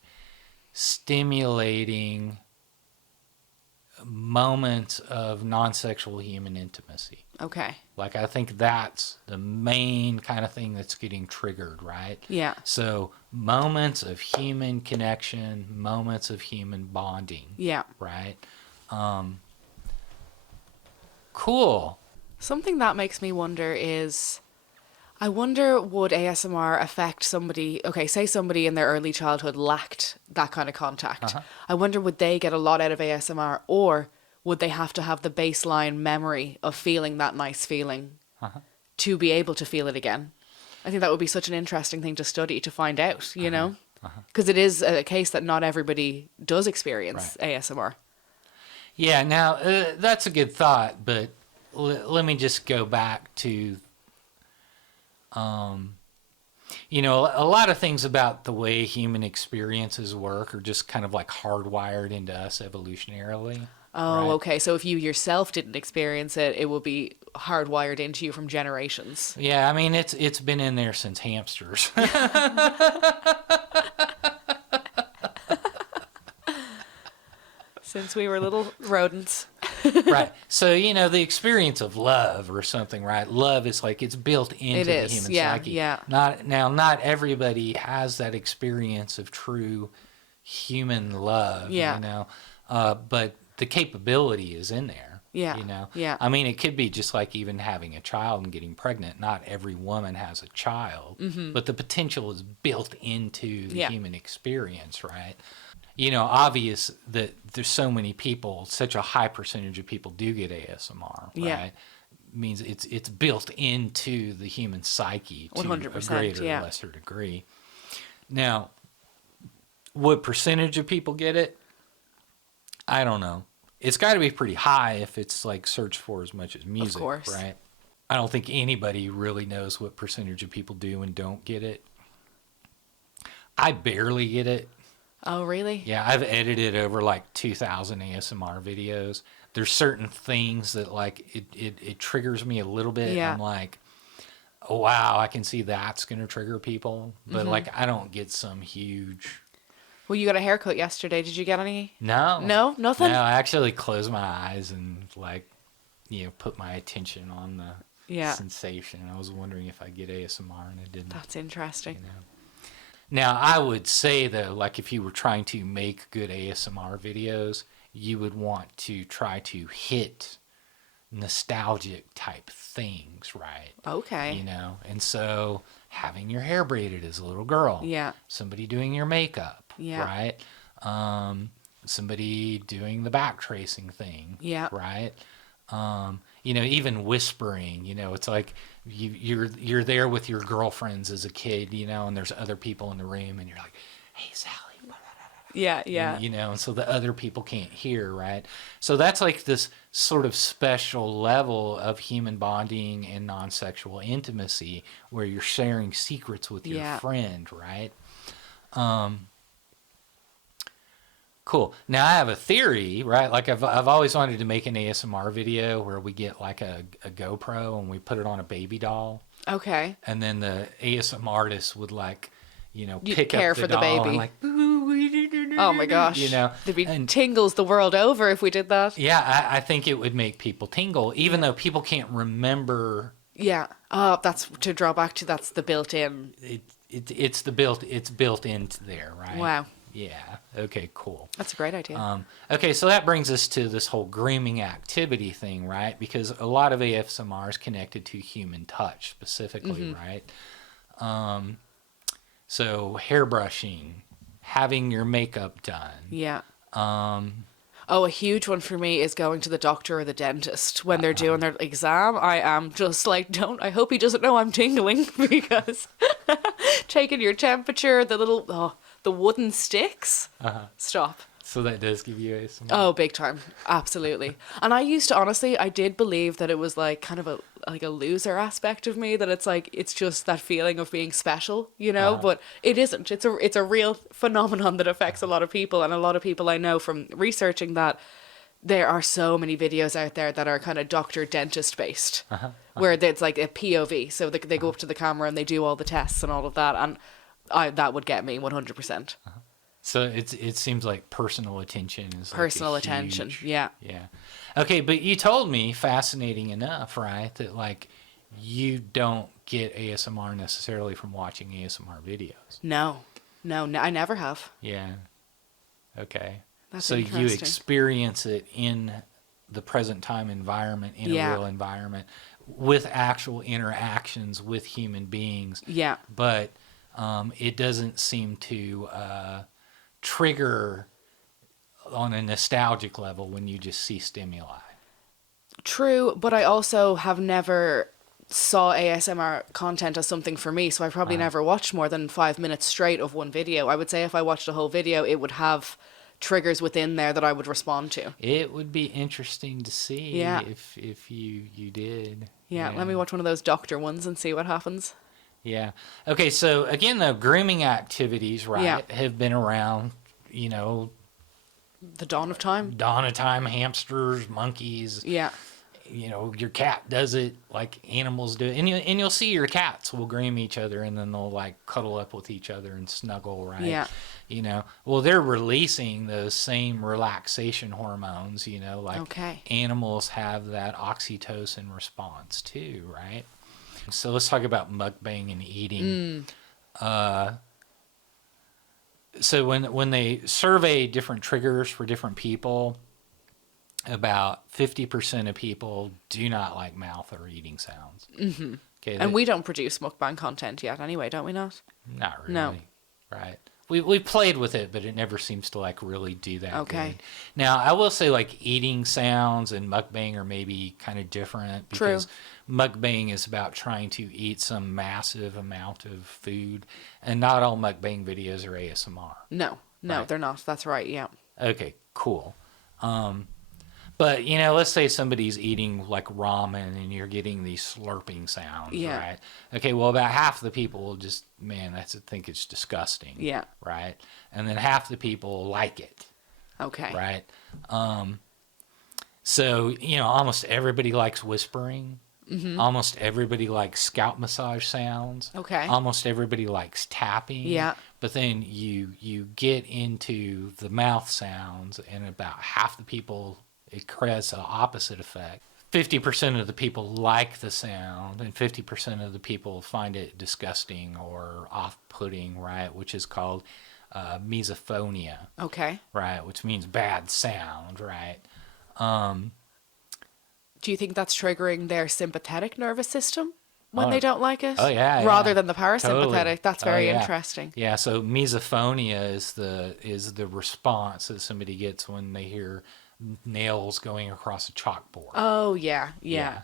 stimulating moments of non-sexual human intimacy. Okay. Like, I think that's the main kind of thing that's getting triggered, right? Yeah. So moments of human connection, moments of human bonding. Yeah. Right? Cool. Something that makes me wonder is, I wonder, would ASMR affect somebody, okay, say somebody in their early childhood lacked that kind of contact. I wonder, would they get a lot out of ASMR, or would they have to have the baseline memory of feeling that nice feeling to be able to feel it again? I think that would be such an interesting thing to study, to find out, you know? Because it is a case that not everybody does experience ASMR. Yeah, now, that's a good thought, but let me just go back to, you know, a lot of things about the way human experiences work are just kind of like hardwired into us evolutionarily. Oh, right? okay. So if you yourself didn't experience it, it will be hardwired into you from generations. Yeah, I mean, it's been in there since hamsters. Since we were little rodents. Right. So, you know, the experience of love or something, right? Love is like, it's built into the human psyche. Yeah. Not everybody has that experience of true human love, you know, but the capability is in there. Yeah. You know? Yeah. I mean, it could be just like even having a child and getting pregnant. Not every woman has a child, but the potential is built into the human experience, right? You know, obvious that there's so many people, such a high percentage of people do get ASMR, right? Yeah. Means it's built into the human psyche to 100%, a greater or lesser degree. Now, what percentage of people get it? I don't know. It's got to be pretty high if it's like searched for as much as music, right? I don't think anybody really knows what percentage of people do and don't get it. I barely get it. Oh, really? Yeah, I've edited over like 2,000 ASMR videos. There's certain things that like it triggers me a little bit. Yeah. I'm like, oh, wow, I can see that's going to trigger people. But like, I don't get some huge... Well, you got a haircut yesterday. Did you get any? No. No? Nothing? No, I actually closed my eyes and like, you know, put my attention on the sensation. I was wondering if I'd get ASMR and it didn't. That's interesting. You know? Now, I would say, though, like if you were trying to make good ASMR videos, you would want to try to hit nostalgic type things, right? Okay. You know, and so having your hair braided as a little girl. Yeah. Somebody doing your makeup. Yeah. Right? Somebody doing the back tracing thing. Yeah. Right? You know, even whispering, you know, it's like you're there with your girlfriends as a kid, you know, and there's other people in the room and you're like, hey, Sally. Yeah, yeah. And, you know, and so the other people can't hear, right? So that's like this sort of special level of human bonding and non-sexual intimacy where you're sharing secrets with your friend, right? Cool. Now I have a theory, right? Like I've always wanted to make an ASMR video where we get like a GoPro and we put it on a baby doll. Okay. And then the ASMR artist would like, you know, You'd pick care up the for the doll baby. and like, oh my gosh. You know, there'd be tingles the world over if we did that. Yeah, I think it would make people tingle, even though people can't remember. Yeah. Oh, that's to draw back to. That's the built-in. It's built into there, right? Wow. Yeah. Okay, cool. That's a great idea. Okay, so that brings us to this whole grooming activity thing, right? Because a lot of ASMR is connected to human touch specifically, right? So hair brushing, having your makeup done. Yeah. Oh, a huge one for me is going to the doctor or the dentist when they're doing their exam. I am just like, I hope he doesn't know I'm tingling because taking your temperature, the wooden sticks. Stop. So that does give you ASMR? Oh, big time. Absolutely. And I used to, honestly, I did believe that it was like kind of a loser aspect of me, that it's like, it's just that feeling of being special, you know, but it isn't. It's a real phenomenon that affects a lot of people. And a lot of people I know from researching that there are so many videos out there that are kind of doctor dentist based, where it's like a POV. So they go up to the camera and they do all the tests and all of that. And that would get me 100%. So it seems like personal attention is like Personal a attention. huge- Yeah. Yeah. Okay, but you told me, fascinating enough, right, that like you don't get ASMR necessarily from watching ASMR videos. No. No, I never have. Yeah. Okay. That's So you interesting. experience it in the present time environment, in a Yeah. real environment, with actual interactions with human beings. Yeah. But it doesn't seem to trigger on a nostalgic level when you just see stimuli. True, but I also have never saw ASMR content as something for me, so I probably never watched more than 5 minutes straight of one video. I would say if I watched a whole video, it would have triggers within there that I would respond to. It would be interesting to see Yeah. if you did. Yeah, let me watch one of those doctor ones and see what happens. Yeah. Okay, so again, though, grooming activities, right, Yeah. have been around, The dawn of time. dawn of time, hamsters, monkeys. Yeah. Your cat does it like animals do it. And you'll see your cats will groom each other and then they'll like cuddle up with each other and snuggle, right? Yeah. Well, they're releasing those same relaxation hormones, like Okay. animals have that oxytocin response too, right? So let's talk about mukbang and eating. So when they survey different triggers for different people, about 50% of people do not like mouth or eating sounds. Mm-hmm. Okay, And we don't produce mukbang content yet anyway, don't we not? not really. No. Right. We played with it, but it never seems to like really do that Okay. good. Now, I will say like eating sounds and mukbang are maybe kind of different because mukbang is about trying to eat some massive amount of food, and not all mukbang videos are ASMR. No, Right. they're not. That's right, yeah. Okay, cool. But let's say somebody's eating like ramen and you're getting these slurping sounds, Yeah. right? Okay, well, about half the people will just, think it's disgusting. Yeah. Right? And then half the people like it, Okay. right? So, almost everybody likes whispering. Mm-hmm. Almost everybody likes scalp massage sounds. Okay. Almost everybody likes tapping. Yeah. But then you get into the mouth sounds, and about half the people, it creates an opposite effect. 50% of the people like the sound, and 50% of the people find it disgusting or off-putting, right? Which is called misophonia, Okay. right? Which means bad sound, right? Do you think that's triggering their sympathetic nervous system when Oh. they don't like it? Oh, yeah, Rather yeah. than the parasympathetic. Totally. That's Oh, very yeah. interesting. Yeah, so misophonia is the response that somebody gets when they hear nails going across a chalkboard. Oh, yeah. Yeah.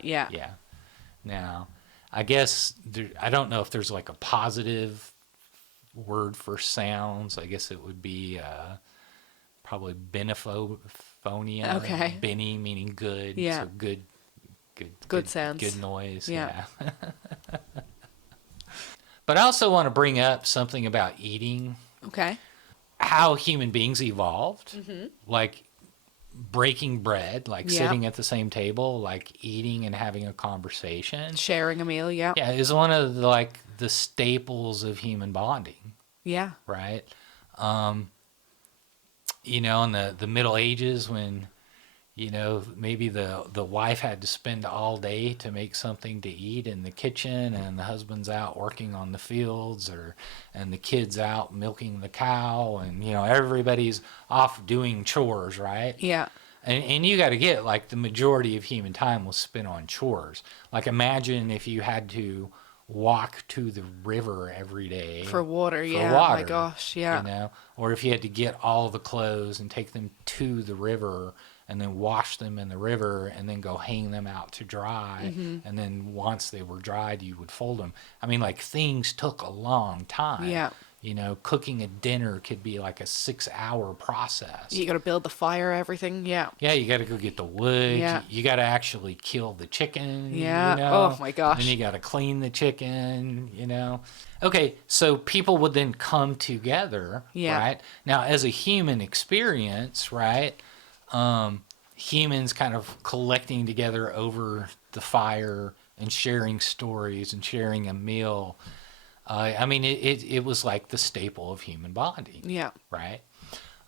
Now, I guess I don't know if there's like a positive word for sounds. I guess it would be probably beniphonia. Okay. Beni meaning good. Yeah. So Good sounds. Good noise. Yeah. Yeah. But I also want to bring up something about eating, Okay. how human beings evolved, like breaking bread, like Yeah. sitting at the same table, like eating and having a conversation. Sharing a meal, yeah. Yeah, is one of the staples of human bonding, Yeah. right? In the Middle Ages when, maybe the wife had to spend all day to make something to eat in the kitchen, and the husband's out working on the fields, and the kids out milking the cow, and everybody's off doing chores, right? Yeah. And you got to get like the majority of human time was spent on chores. Like imagine if you had to walk to the river every day For water, for yeah. water, My gosh, yeah. or if you had to get all the clothes and take them to the river and then wash them in the river and then go hang them out to dry, and then once they were dried you would fold them. I mean, like, things took a long time. Yeah. Cooking a dinner could be like a 6-hour process. You got to build the fire, everything, yeah. Yeah, you got to go get the wood. Yeah. You got to actually kill the chicken. Yeah. Oh, my gosh. Then you got to clean the chicken, Okay, so people would then come together, Yeah. right? Now, as a human experience, right, humans kind of collecting together over the fire and sharing stories and sharing a meal. I mean, it was like the staple of human bonding. Yeah. Right?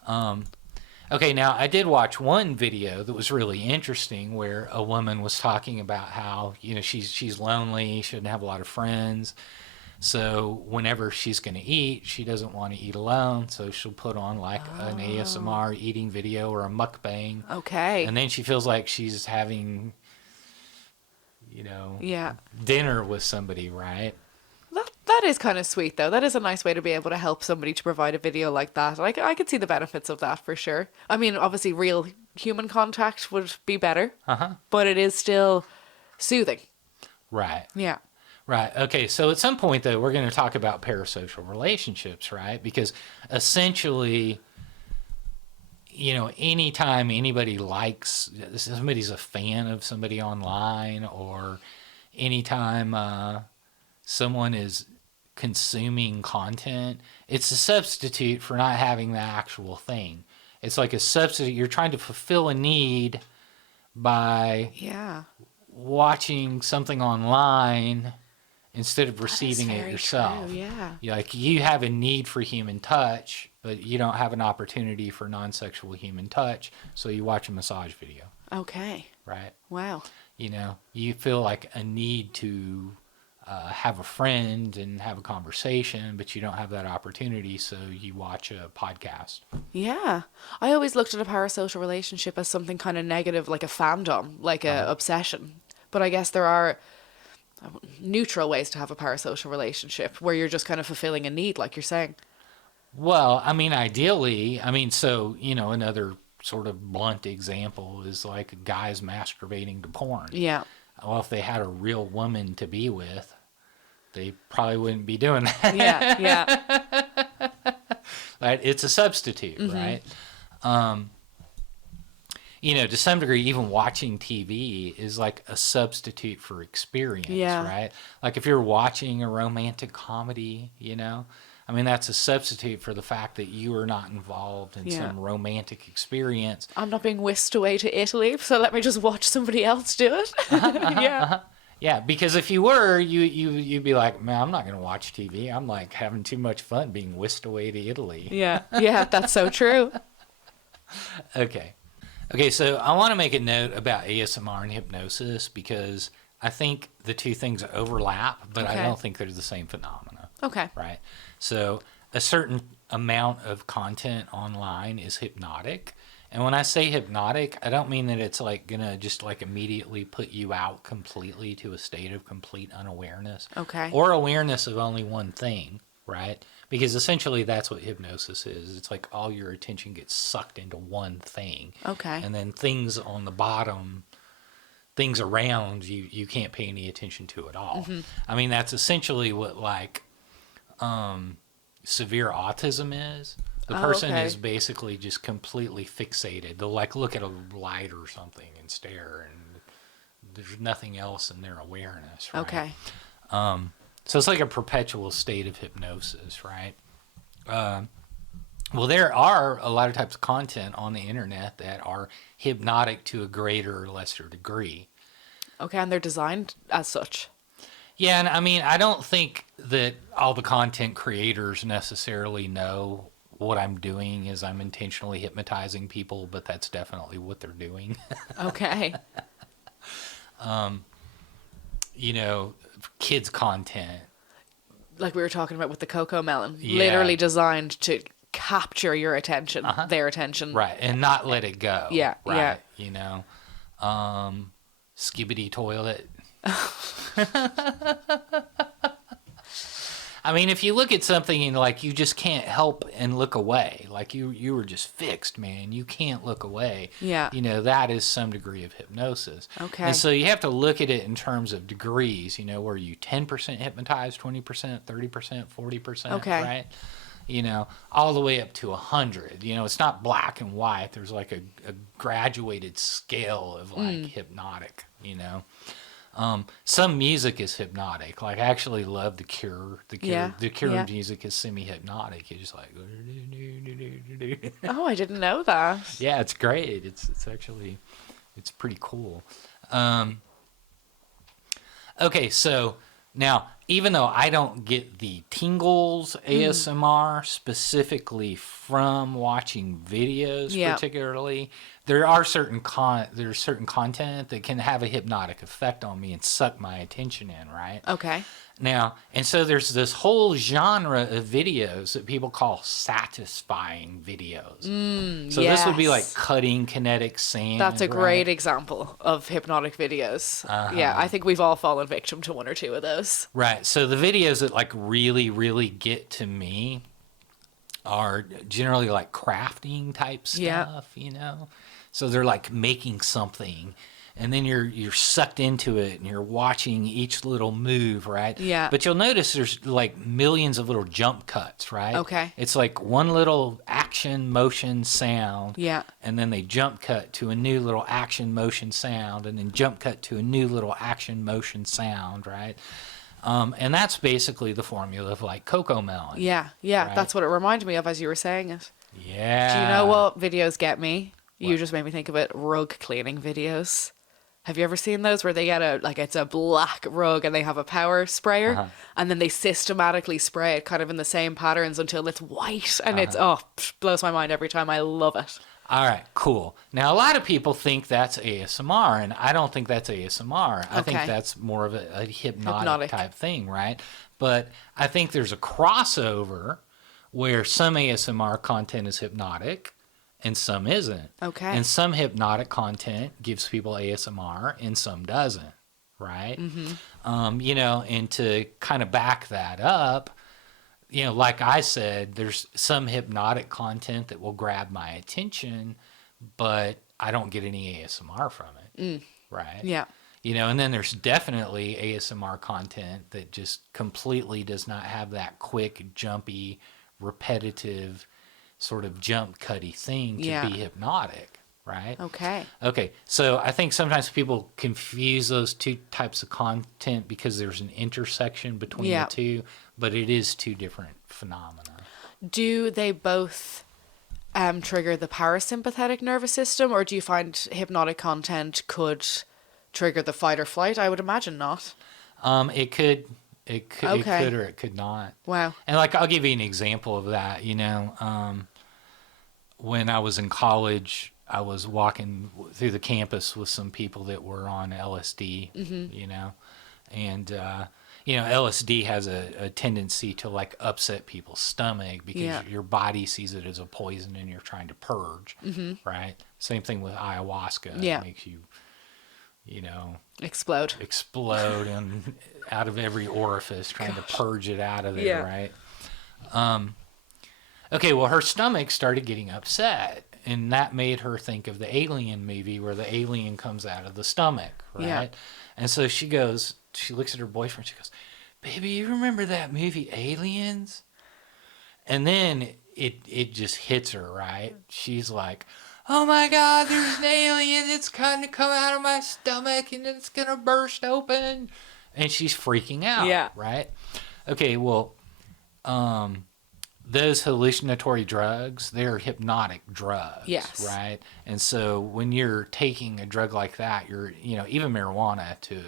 Okay, now I did watch one video that was really interesting where a woman was talking about how, she's lonely, shouldn't have a lot of friends. So whenever she's going to eat, she doesn't want to eat alone. So she'll put on like an ASMR eating video or a mukbang. Okay. And then she feels like she's having, Yeah. dinner with somebody, right? That is kind of sweet, though. That is a nice way to be able to help somebody to provide a video like that. I could see the benefits of that for sure. I mean, obviously, real human contact would be better, but it is still soothing. Right. Yeah. Right. Okay. So at some point, though, we're going to talk about parasocial relationships, right? Because essentially, anytime anybody likes, somebody's a fan of somebody online, or anytime someone is consuming content, it's a substitute for not having the actual thing. It's like a substitute. You're trying to fulfill a need by watching something online instead of receiving it yourself. True, yeah. Like you have a need for human touch, but you don't have an opportunity for non-sexual human touch, so you watch a massage video. Okay. Right? Wow. You feel like a need to have a friend and have a conversation, but you don't have that opportunity, so you watch a podcast. Yeah. I always looked at a parasocial relationship as something kind of negative, like a fandom, like a obsession. But I guess there are neutral ways to have a parasocial relationship where you're just kind of fulfilling a need, like you're saying. Well, I mean, ideally, another sort of blunt example is like guys masturbating to porn. Yeah. Well, if they had a real woman to be with, they probably wouldn't be doing that. Yeah. Right? It's a substitute, right? To some degree, even watching TV is like a substitute for experience, right? Like if you're watching a romantic comedy, that's a substitute for the fact that you are not involved in some romantic experience. I'm not being whisked away to Italy, so let me just watch somebody else do it. Yeah, because if you were, you'd be like, man, I'm not going to watch TV. I'm like having too much fun being whisked away to Italy. Yeah, that's so true. Okay, so I want to make a note about ASMR and hypnosis because I think the two things overlap, but I don't think they're the same phenomena. Okay. Right? So a certain amount of content online is hypnotic. And when I say hypnotic, I don't mean that it's like going to just like immediately put you out completely to a state of complete unawareness. Okay. Or awareness of only one thing, right? Because essentially that's what hypnosis is. It's like all your attention gets sucked into one thing. Okay. And then things on the bottom, things around you can't pay any attention to at all. I mean, that's essentially what like severe autism is. The person is basically just completely fixated. They'll like look at a light or something and stare, and there's nothing else in their awareness, right? Okay. So it's like a perpetual state of hypnosis, right? Well, there are a lot of types of content on the internet that are hypnotic to a greater or lesser degree. Okay, and they're designed as such. Yeah, and I mean, I don't think that all the content creators necessarily know what I'm doing is I'm intentionally hypnotizing people, but that's definitely what they're doing. Okay. Kids content. Like we were talking about with the Cocoa Melon. Yeah. Literally designed to capture your attention, their attention. Right, and not let it go. Yeah, right, yeah. Skibbity toilet. I mean, if you look at something and like you just can't help and look away, like you were just fixed, man, you can't look away. Yeah. That is some degree of hypnosis. Okay. And so you have to look at it in terms of degrees. Were you 10% hypnotized, 20%, 30%, 40%? Okay. Right. All the way up to 100. It's not black and white. There's like a graduated scale of like hypnotic. Some music is hypnotic. Like I actually love The Cure. The Cure music is semi-hypnotic. You're just like. Oh, I didn't know that. Yeah, it's great. It's actually, it's pretty cool. Okay, so now even though I don't get the tingles ASMR specifically from watching videos particularly, there are there's certain content that can have a hypnotic effect on me and suck my attention in, right? Okay. Now, and so there's this whole genre of videos that people call satisfying videos. So this would be like cutting kinetic sand. That's a great example of hypnotic videos. Yeah, I think we've all fallen victim to one or two of those. Right. So the videos that like really, really get to me are generally like crafting type stuff, you know? So they're like making something, and then you're sucked into it and you're watching each little move, right? Yeah. But you'll notice there's like millions of little jump cuts, right? Okay. It's like one little action motion sound. Yeah. And then they jump cut to a new little action motion sound, and then jump cut to a new little action motion sound, right? And that's basically the formula of like Coco Melon. Yeah, right? That's what it reminded me of as you were saying it. Yeah. Do you know what videos get me? You just made me think of it. Rug cleaning videos. Have you ever seen those where they get it's a black rug and they have a power sprayer and then they systematically spray it kind of in the same patterns until it's white and it's, blows my mind every time. I love it. All right, cool. Now, a lot of people think that's ASMR, and I don't think that's ASMR. I think that's more of a hypnotic type thing, right? But I think there's a crossover where some ASMR content is hypnotic and some isn't. Okay. And some hypnotic content gives people ASMR and some doesn't, right? You know, and to kind of back that up, you know, like I said, there's some hypnotic content that will grab my attention, but I don't get any ASMR from it, right? Yeah. You know, and then there's definitely ASMR content that just completely does not have that quick, jumpy, repetitive sort of jump cutty thing to be hypnotic, right? Okay, so I think sometimes people confuse those two types of content because there's an intersection between the two, but it is two different phenomena. Do they both trigger the parasympathetic nervous system, or do you find hypnotic content could trigger the fight or flight? I would imagine not. It could or it could not. Wow. And like, I'll give you an example of that. You know, when I was in college, I was walking through the campus with some people that were on LSD, you know, and, you know, LSD has a tendency to like upset people's stomach because your body sees it as a poison and you're trying to purge, right? Same thing with ayahuasca. It makes you, you know, explode and out of every orifice, trying to purge it out of there, right? Okay, well, her stomach started getting upset, and that made her think of the Alien movie where the alien comes out of the stomach, right? And so she looks at her boyfriend, she goes, "Baby, you remember that movie Aliens?" And then it just hits her, right? She's like, "Oh my God, there's an alien. It's going to come out of my stomach and it's going to burst open." And she's freaking out, right? Okay, well, those hallucinatory drugs, they're hypnotic drugs, right? And so when you're taking a drug like that, you know, even marijuana to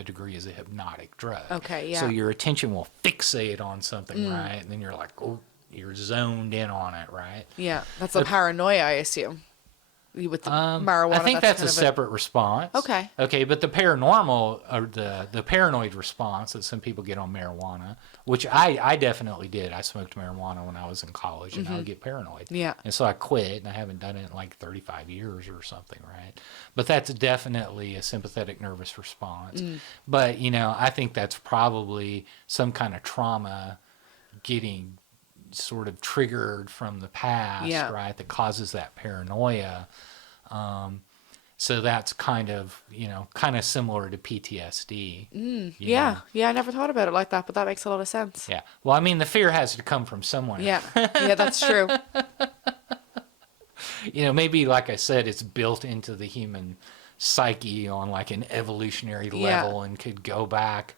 a degree is a hypnotic drug. Okay, So your attention will fixate on something, right? And then you're like, oh, you're zoned in on it, right? Yeah, that's a paranoia, I assume. With the marijuana, I think that's a separate response. Okay, but the paranormal or the paranoid response that some people get on marijuana, which I definitely did. I smoked marijuana when I was in college, and I would get paranoid. Yeah. And so I quit, and I haven't done it in like 35 years or something, right? But that's definitely a sympathetic nervous response. But, you know, I think that's probably some kind of trauma getting sort of triggered from the past, right, that causes that paranoia. So that's kind of, you know, kind of similar to PTSD. Yeah, I never thought about it like that, but that makes a lot of sense. Yeah. Well, I mean, the fear has to come from somewhere. Yeah, that's true. You know, maybe, like I said, it's built into the human psyche on like an evolutionary level and could go back,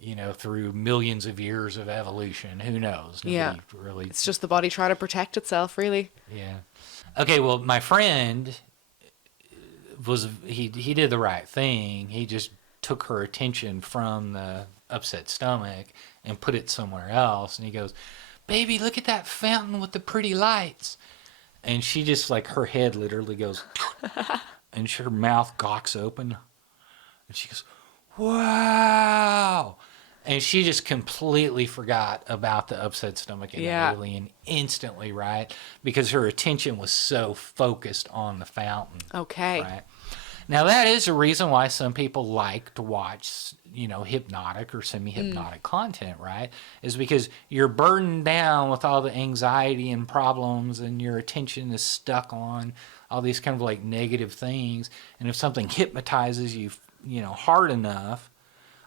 you know, through millions of years of evolution. Who knows? Nobody really. It's just the body trying to protect itself, really. Yeah. Okay, well, my friend he did the right thing. He just took her attention from the upset stomach and put it somewhere else. And he goes, "Baby, look at that fountain with the pretty lights." And she just, like, her head literally goes, and her mouth gawks open. And she goes, "Wow." And she just completely forgot about the upset stomach and the alien instantly, right? Because her attention was so focused on the fountain. Okay. Right? Now, that is a reason why some people like to watch, hypnotic or semi-hypnotic content, right? Is because you're burdened down with all the anxiety and problems, and your attention is stuck on all these kind of like negative things. And if something hypnotizes you, hard enough,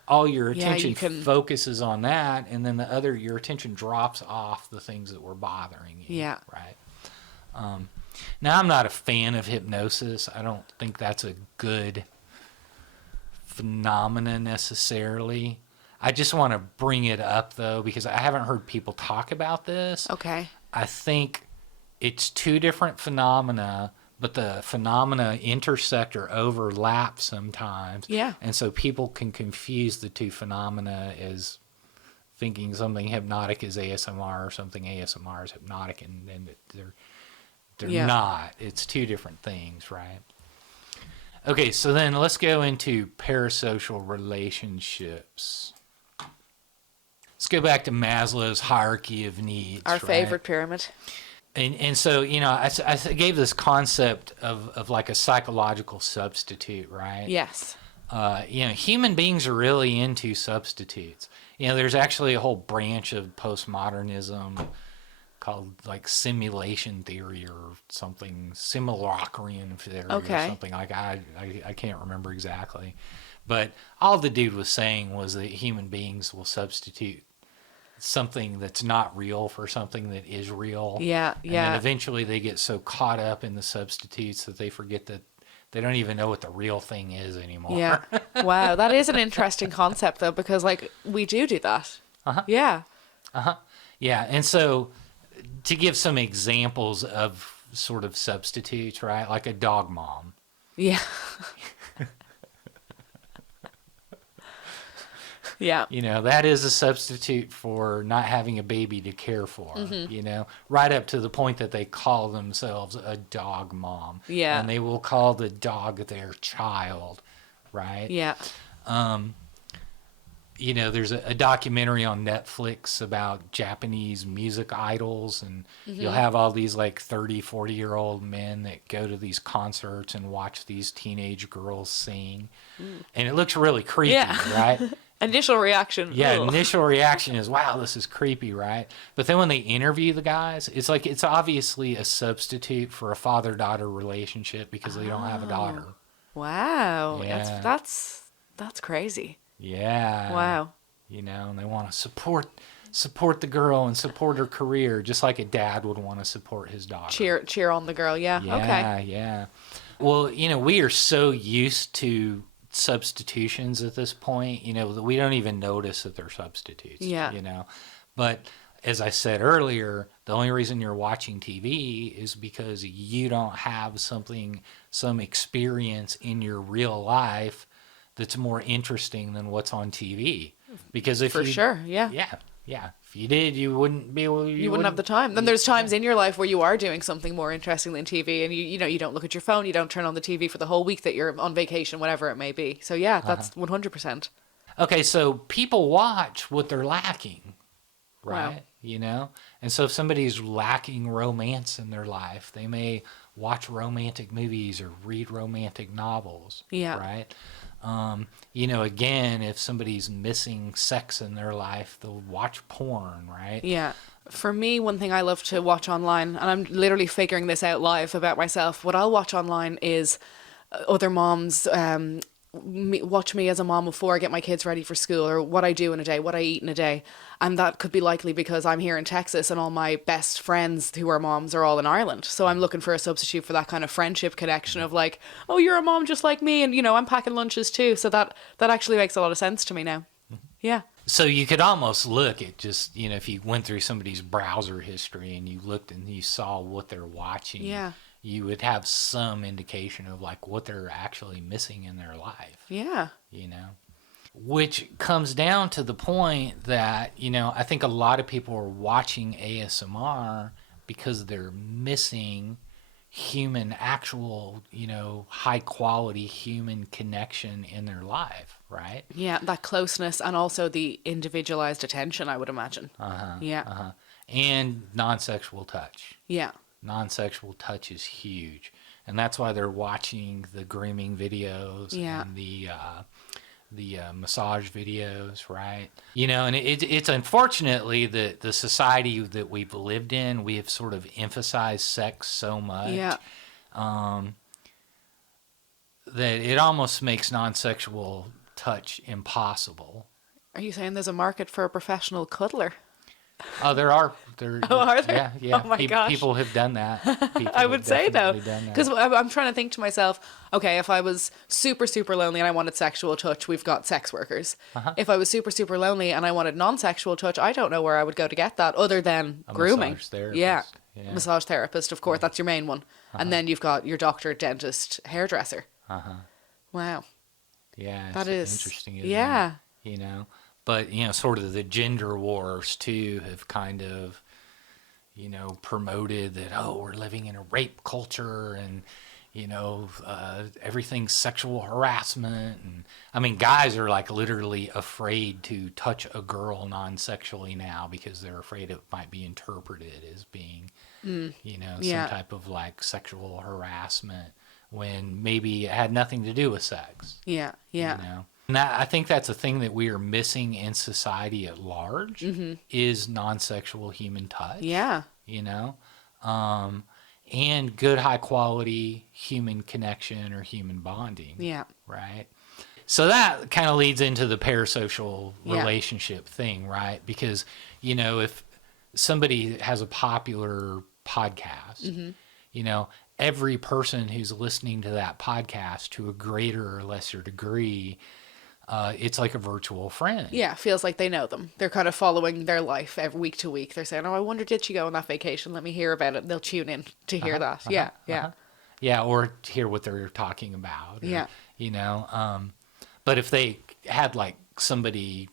all your attention focuses on that, and then your attention drops off the things that were bothering you. Yeah. Right. Now, I'm not a fan of hypnosis. I don't think that's a good phenomenon necessarily. I just want to bring it up, though, because I haven't heard people talk about this. Okay. I think it's two different phenomena, but the phenomena intersect or overlap sometimes. Yeah. And so people can confuse the two phenomena as thinking something hypnotic is ASMR or something ASMR is hypnotic, and they're not. It's two different things, right? Okay, so then let's go into parasocial relationships. Let's go back to Maslow's hierarchy of needs. Our favorite pyramid. And so, I gave this concept of like a psychological substitute, right? Yes. Human beings are really into substitutes. There's actually a whole branch of postmodernism called like simulation theory or something, simulacrian theory or something like that. I can't remember exactly. But all the dude was saying was that human beings will substitute something that's not real for something that is real. Yeah, and then eventually they get so caught up in the substitutes that they forget that they don't even know what the real thing is anymore. Yeah. Wow, that is an interesting concept, though, because, like, we do that. Uh-huh. Yeah. Uh-huh. Yeah, and so to give some examples of sort of substitutes, right? Like a dog mom. Yeah. Yeah. That is a substitute for not having a baby to care for, right up to the point that they call themselves a dog mom. Yeah. And they will call the dog their child, right? Yeah. There's a documentary on Netflix about Japanese music idols, and you'll have all these like 30, 40-year-old men that go to these concerts and watch these teenage girls sing. And it looks really creepy, right? Initial reaction. Yeah, Ugh. initial reaction is, wow, this is creepy, right? But then when they interview the guys, it's like it's obviously a substitute for a father-daughter relationship because they don't have a daughter. Wow. Yeah. That's crazy. Yeah. Wow. And they want to support the girl and support her career, just like a dad would want to support his daughter. Cheer on the girl. Yeah. Okay. Yeah. Well, we are so used to substitutions at this point, that we don't even notice that they're substitutes. Yeah. But as I said earlier, the only reason you're watching TV is because you don't have some experience in your real life that's more interesting than what's on TV. Because if sure, yeah. Yeah. If you did, you wouldn't be able. You wouldn't have the time. Then there's times in your life where you are doing something more interesting than TV, and you don't look at your phone, you don't turn on the TV for the whole week that you're on vacation, whatever it may be. So yeah, that's 100%. Okay, so people watch what they're lacking, right? Wow. And so if somebody's lacking romance in their life, they may watch romantic movies or read romantic novels. Yeah. Right. Again, if somebody's missing sex in their life, they'll watch porn, right? Yeah. For me, one thing I love to watch online, and I'm literally figuring this out live about myself, what I'll watch online is other moms watch me as a mom before I get my kids ready for school, or what I do in a day, what I eat in a day. And that could be likely because I'm here in Texas and all my best friends who are moms are all in Ireland. So I'm looking for a substitute for that kind of friendship connection of like, oh, you're a mom just like me, and I'm packing lunches too. So that actually makes a lot of sense to me now. Yeah. So you could almost look at just, if you went through somebody's browser history and you looked and you saw what they're watching. Yeah. You would have some indication of like what they're actually missing in their life. Yeah. which comes down to the point that, I think a lot of people are watching ASMR because they're missing actual, high quality human connection in their life, right? Yeah, that closeness and also the individualized attention, I would imagine. Yeah. And non-sexual touch. Yeah. Non-sexual touch is huge. And that's why they're watching the grooming videos and the massage videos, right? And it's unfortunately the society that we've lived in, we have sort of emphasized sex so much that it almost makes non-sexual touch impossible. Are you saying there's a market for a professional cuddler? Oh, there are. Are there? Yeah. Oh my gosh. People have done that. I would say though, because I'm trying to think to myself, okay, if I was super, super lonely and I wanted sexual touch, we've got sex workers. If I was super, super lonely and I wanted non-sexual touch, I don't know where I would go to get that other than grooming. Massage therapist. Yeah. Massage therapist, of course, that's your main one. And then you've got your doctor, dentist, hairdresser. Wow. Yeah. That is interesting, isn't it? But, sort of the gender wars, too, have kind of, promoted that, we're living in a rape culture and, everything's sexual harassment. And I mean, guys are like literally afraid to touch a girl non-sexually now because they're afraid it might be interpreted as being, some type of like sexual harassment when maybe it had nothing to do with sex. Yeah. And I think that's a thing that we are missing in society at large is non-sexual human touch. Yeah. And good high quality human connection or human bonding. Yeah. Right. So that kind of leads into the parasocial relationship thing, right? Because, if somebody has a popular podcast, every person who's listening to that podcast to a greater or lesser degree, it's like a virtual friend. Yeah, feels like they know them. They're kind of following their life every week to week. They're saying, "Oh, I wonder did she go on that vacation? Let me hear about it." And they'll tune in to hear that. Yeah, or to hear what they're talking about. Or, but if they had like somebody,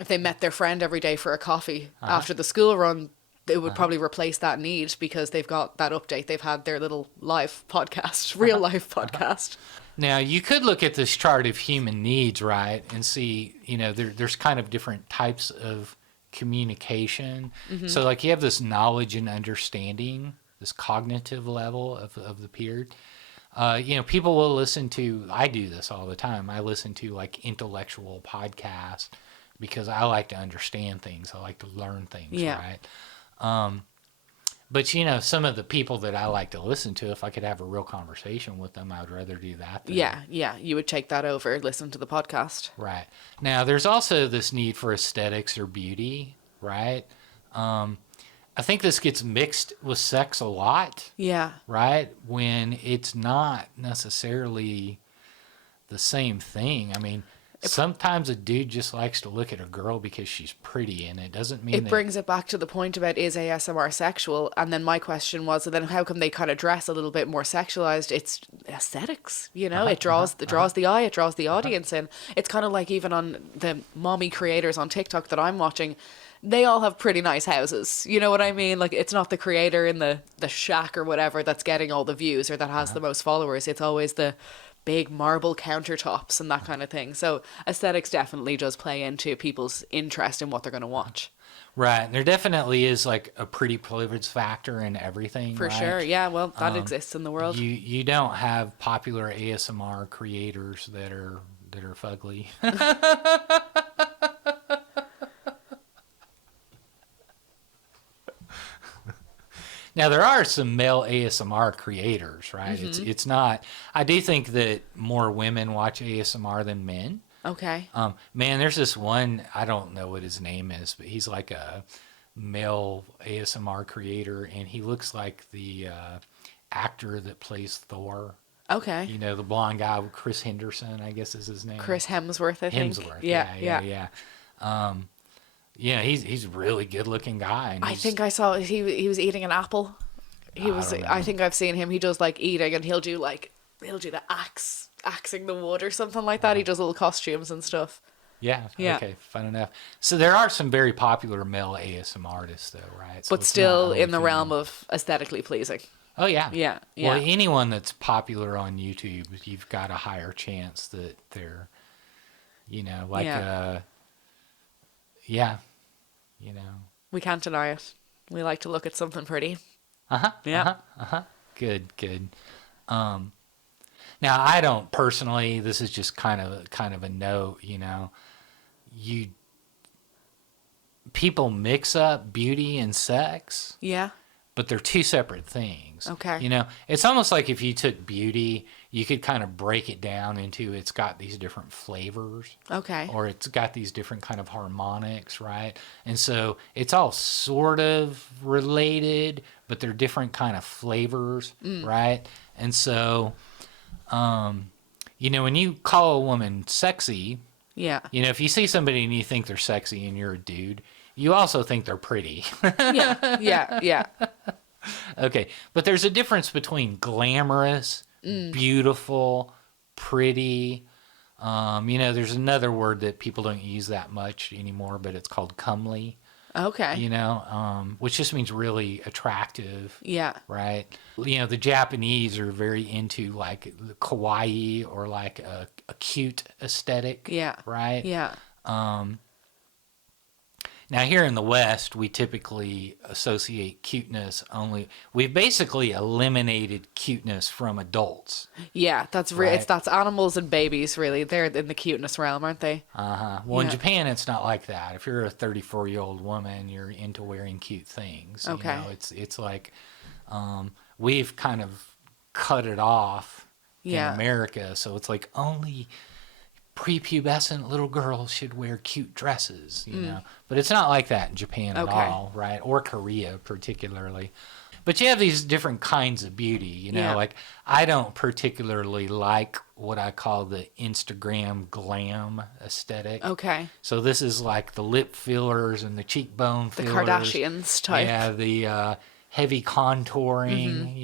if they met their friend every day for a coffee after the school run, it would probably replace that need because they've got that update. They've had their little live podcast, real life podcast. Now, you could look at this chart of human needs, right, and see, there's kind of different types of communication. So, like, you have this knowledge and understanding, this cognitive level of the period. People will listen to, I do this all the time, I listen to, like, intellectual podcasts because I like to understand things. I like to learn things, right? But, some of the people that I like to listen to, if I could have a real conversation with them, I would rather do that. Yeah. You would take that over, listen to the podcast. Right. Now, there's also this need for aesthetics or beauty, right? I think this gets mixed with sex a lot. Yeah. Right? When it's not necessarily the same thing. I mean, sometimes a dude just likes to look at a girl because she's pretty, and it doesn't mean it brings it back to the point about is ASMR sexual? And then my question was, then how come they kind of dress a little bit more sexualized? It's aesthetics, it draws the eye, it draws the audience in. It's kind of like even on the mommy creators on TikTok that I'm watching, they all have pretty nice houses. You know what I mean? Like, it's not the creator in the shack or whatever that's getting all the views or that has the most followers. It's always the big marble countertops and that kind of thing. So aesthetics definitely does play into people's interest in what they're going to watch. Right. There definitely is like a pretty privilege factor in everything. For sure. Yeah. Well, that exists in the world. You don't have popular ASMR creators that are fugly. Now, there are some male ASMR creators, right? It's not... I do think that more women watch ASMR than men. Okay. Man, there's this one, I don't know what his name is, but he's like a male ASMR creator, and he looks like the actor that plays Thor. Okay. The blonde guy, Chris Henderson, I guess is his name. Chris Hemsworth, I think. Hemsworth, yeah. He's a really good-looking guy. And I think I saw he was eating an apple. I think I've seen him. He does like eating, and he'll do the axing the wood or something like that. He does little costumes and stuff. Yeah. Yeah. Okay. Fun enough. So there are some very popular male ASM artists, though, right? So But it's still not only in the realm female. of aesthetically pleasing. Oh yeah. Yeah, Well, yeah. anyone that's popular on YouTube, you've got a higher chance that they're, like Yeah. yeah, you know. We can't deny it. We like to look at something pretty. Uh-huh. Yeah. Uh-huh. Uh-huh. Good, good. Now I don't personally, this is just kind of a note, you people mix up beauty and sex, Yeah. but they're two separate things. Okay. It's almost like if you took beauty, you could kind of break it down into it's got these different flavors. Okay. Or it's got these different kind of harmonics, right? And so it's all sort of related, but they're different kind of flavors, right? And so, when you call a woman sexy, Yeah. if you see somebody and you think they're sexy and you're a dude, you also think they're pretty. Yeah. Yeah. Yeah. Okay, but there's a difference between glamorous, beautiful, pretty. There's another word that people don't use that much anymore, but it's called comely. Okay. Which just means really attractive. Yeah. Right. The Japanese are very into like the kawaii or like a cute aesthetic. Yeah. Right. Yeah. Now, here in the West, we typically associate cuteness only. We've basically eliminated cuteness from adults. Yeah. That's Right. that's animals and babies, really. They're in the cuteness realm, aren't they? Well, in Yeah. Japan, it's not like that. If you're a 34-year-old woman, you're into wearing cute things. Okay. It's like we've kind of cut it off Yeah. in America. So it's like only prepubescent little girls should wear cute dresses, But it's not like that in Japan at Okay. all, right? Or Korea particularly. But you have these different kinds of beauty, Yeah. like I don't particularly like what I call the Instagram glam aesthetic. Okay. So this is like the lip fillers and the cheekbone The fillers. Kardashians type. Yeah, the heavy contouring,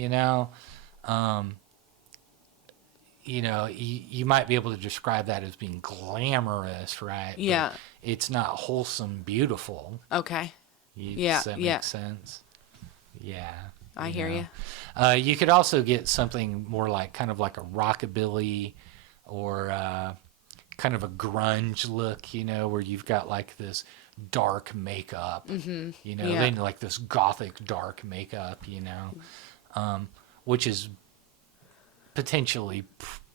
you might be able to describe that as being glamorous, right? Yeah. But it's not wholesome, beautiful. Okay. Does that yeah. make sense? Yeah. I hear you. You could also get something more like kind of like a rockabilly or kind of a grunge look, where you've got like this dark makeup, Yeah. then like this gothic dark makeup, which is potentially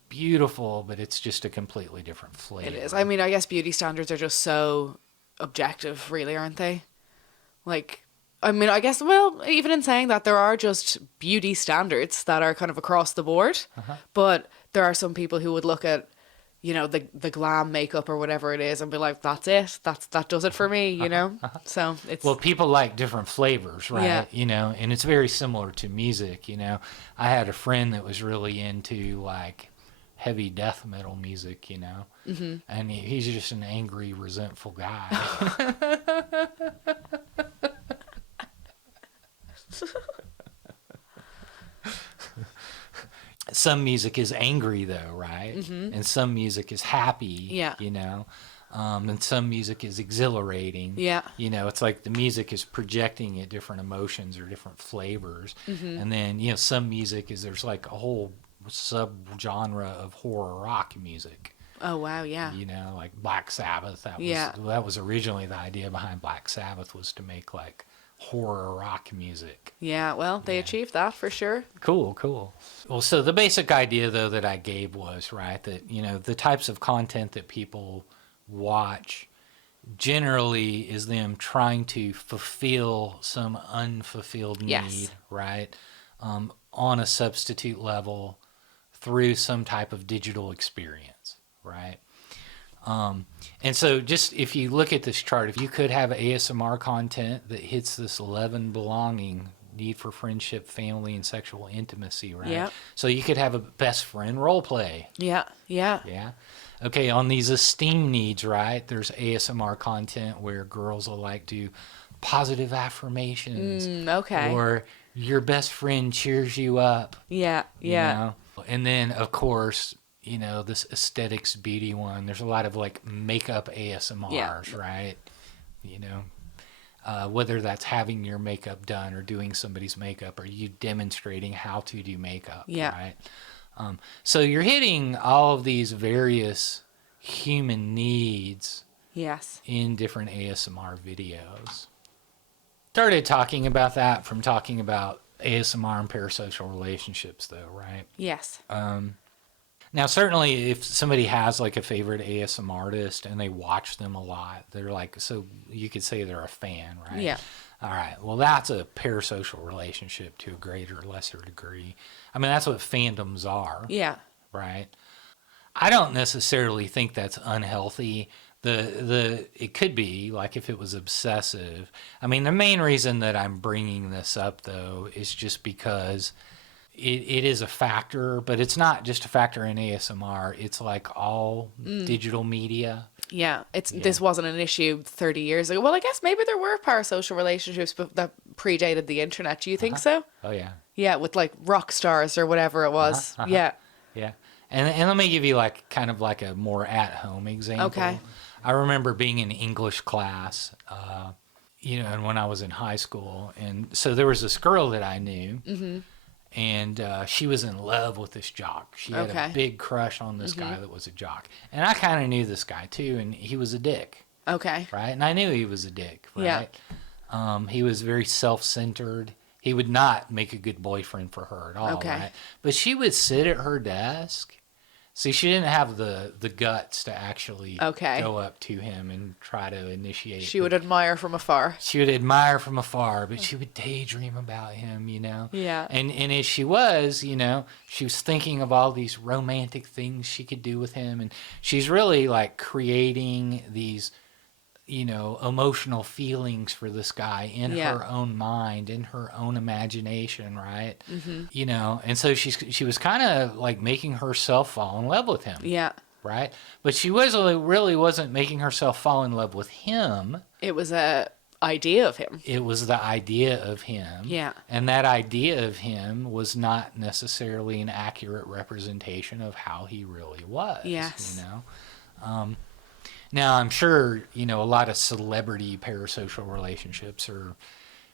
beautiful, but it's just a completely different flavor. It is. I mean, I guess beauty standards are just so objective, really, aren't they? Like, I mean, I guess, well, even in saying that, there are just beauty standards that are kind of across the board. But there are some people who would look at, the glam makeup or whatever it is and be like, that's it. That does it for me, So it's... Well, people like different flavors, right? Yeah. And it's very similar to music, I had a friend that was really into like heavy death metal music, and he's just an angry, resentful guy. Some music is angry though, right? And some music is happy, Yeah. And some music is exhilarating. Yeah. It's like the music is projecting at different emotions or different flavors. And then, some music there's like a whole subgenre of horror rock music. Oh, wow, yeah. Like Black Sabbath. That was originally the idea behind Black Sabbath, was to make like horror rock music. Yeah, well, they achieved that for sure. Cool. Well, so the basic idea though that I gave was, right, that, the types of content that people watch generally is them trying to fulfill some unfulfilled need, Yes. right? On a substitute level through some type of digital experience, right? And so just if you look at this chart, if you could have ASMR content that hits this 11 belonging, need for friendship, family, and sexual intimacy, right? Yep. So you could have a best friend role play. Yeah. Yeah. Okay, on these esteem needs, right, there's ASMR content where girls will like do positive affirmations. Okay. Or your best friend cheers you up. Yeah. You know? And then, of course, this aesthetics beauty one. There's a lot of like makeup ASMRs, right? Whether that's having your makeup done or doing somebody's makeup, or you demonstrating how to do makeup, right? So you're hitting all of these various human needs in different ASMR videos. Started talking about that from talking about ASMR and parasocial relationships, though, right? Yes. Now, certainly, if somebody has like a favorite ASMR artist and they watch them a lot, they're like, so you could say they're a fan, right? Yeah. All right. Well, that's a parasocial relationship to a greater or lesser degree. I mean, that's what fandoms are. Yeah. Right. I don't necessarily think that's unhealthy. It could be like if it was obsessive. I mean, the main reason that I'm bringing this up though is just because it is a factor, but it's not just a factor in ASMR. It's like all digital media. Yeah, this wasn't an issue 30 years ago. Well, I guess maybe there were parasocial relationships that predated the internet. Do you think so? Oh yeah. Yeah, with like rock stars or whatever it was. Yeah. Yeah. And let me give you like kind of like a more at-home example. Okay. I remember being in English class, and when I was in high school, and so there was this girl that I knew, and she was in love with this jock. She had a big crush on this guy that was a jock, and I kind of knew this guy too, and he was a dick. Okay. Right, and I knew he was a dick. Right. Yeah. He was very self-centered. He would not make a good boyfriend for her at all. Okay. Right. But she would sit at her desk. See, she didn't have the guts to actually go up to him and try to initiate. She would admire from afar. She would admire from afar, but she would daydream about him, Yeah. And as she was, she was thinking of all these romantic things she could do with him. And she's really like creating these, emotional feelings for this guy in her own mind, in her own imagination, right? And so she was kind of like making herself fall in love with him. Yeah. Right? But she really wasn't making herself fall in love with him. It was a idea of him. It was the idea of him. Yeah. And that idea of him was not necessarily an accurate representation of how he really was. Yes. Now, I'm sure, a lot of celebrity parasocial relationships are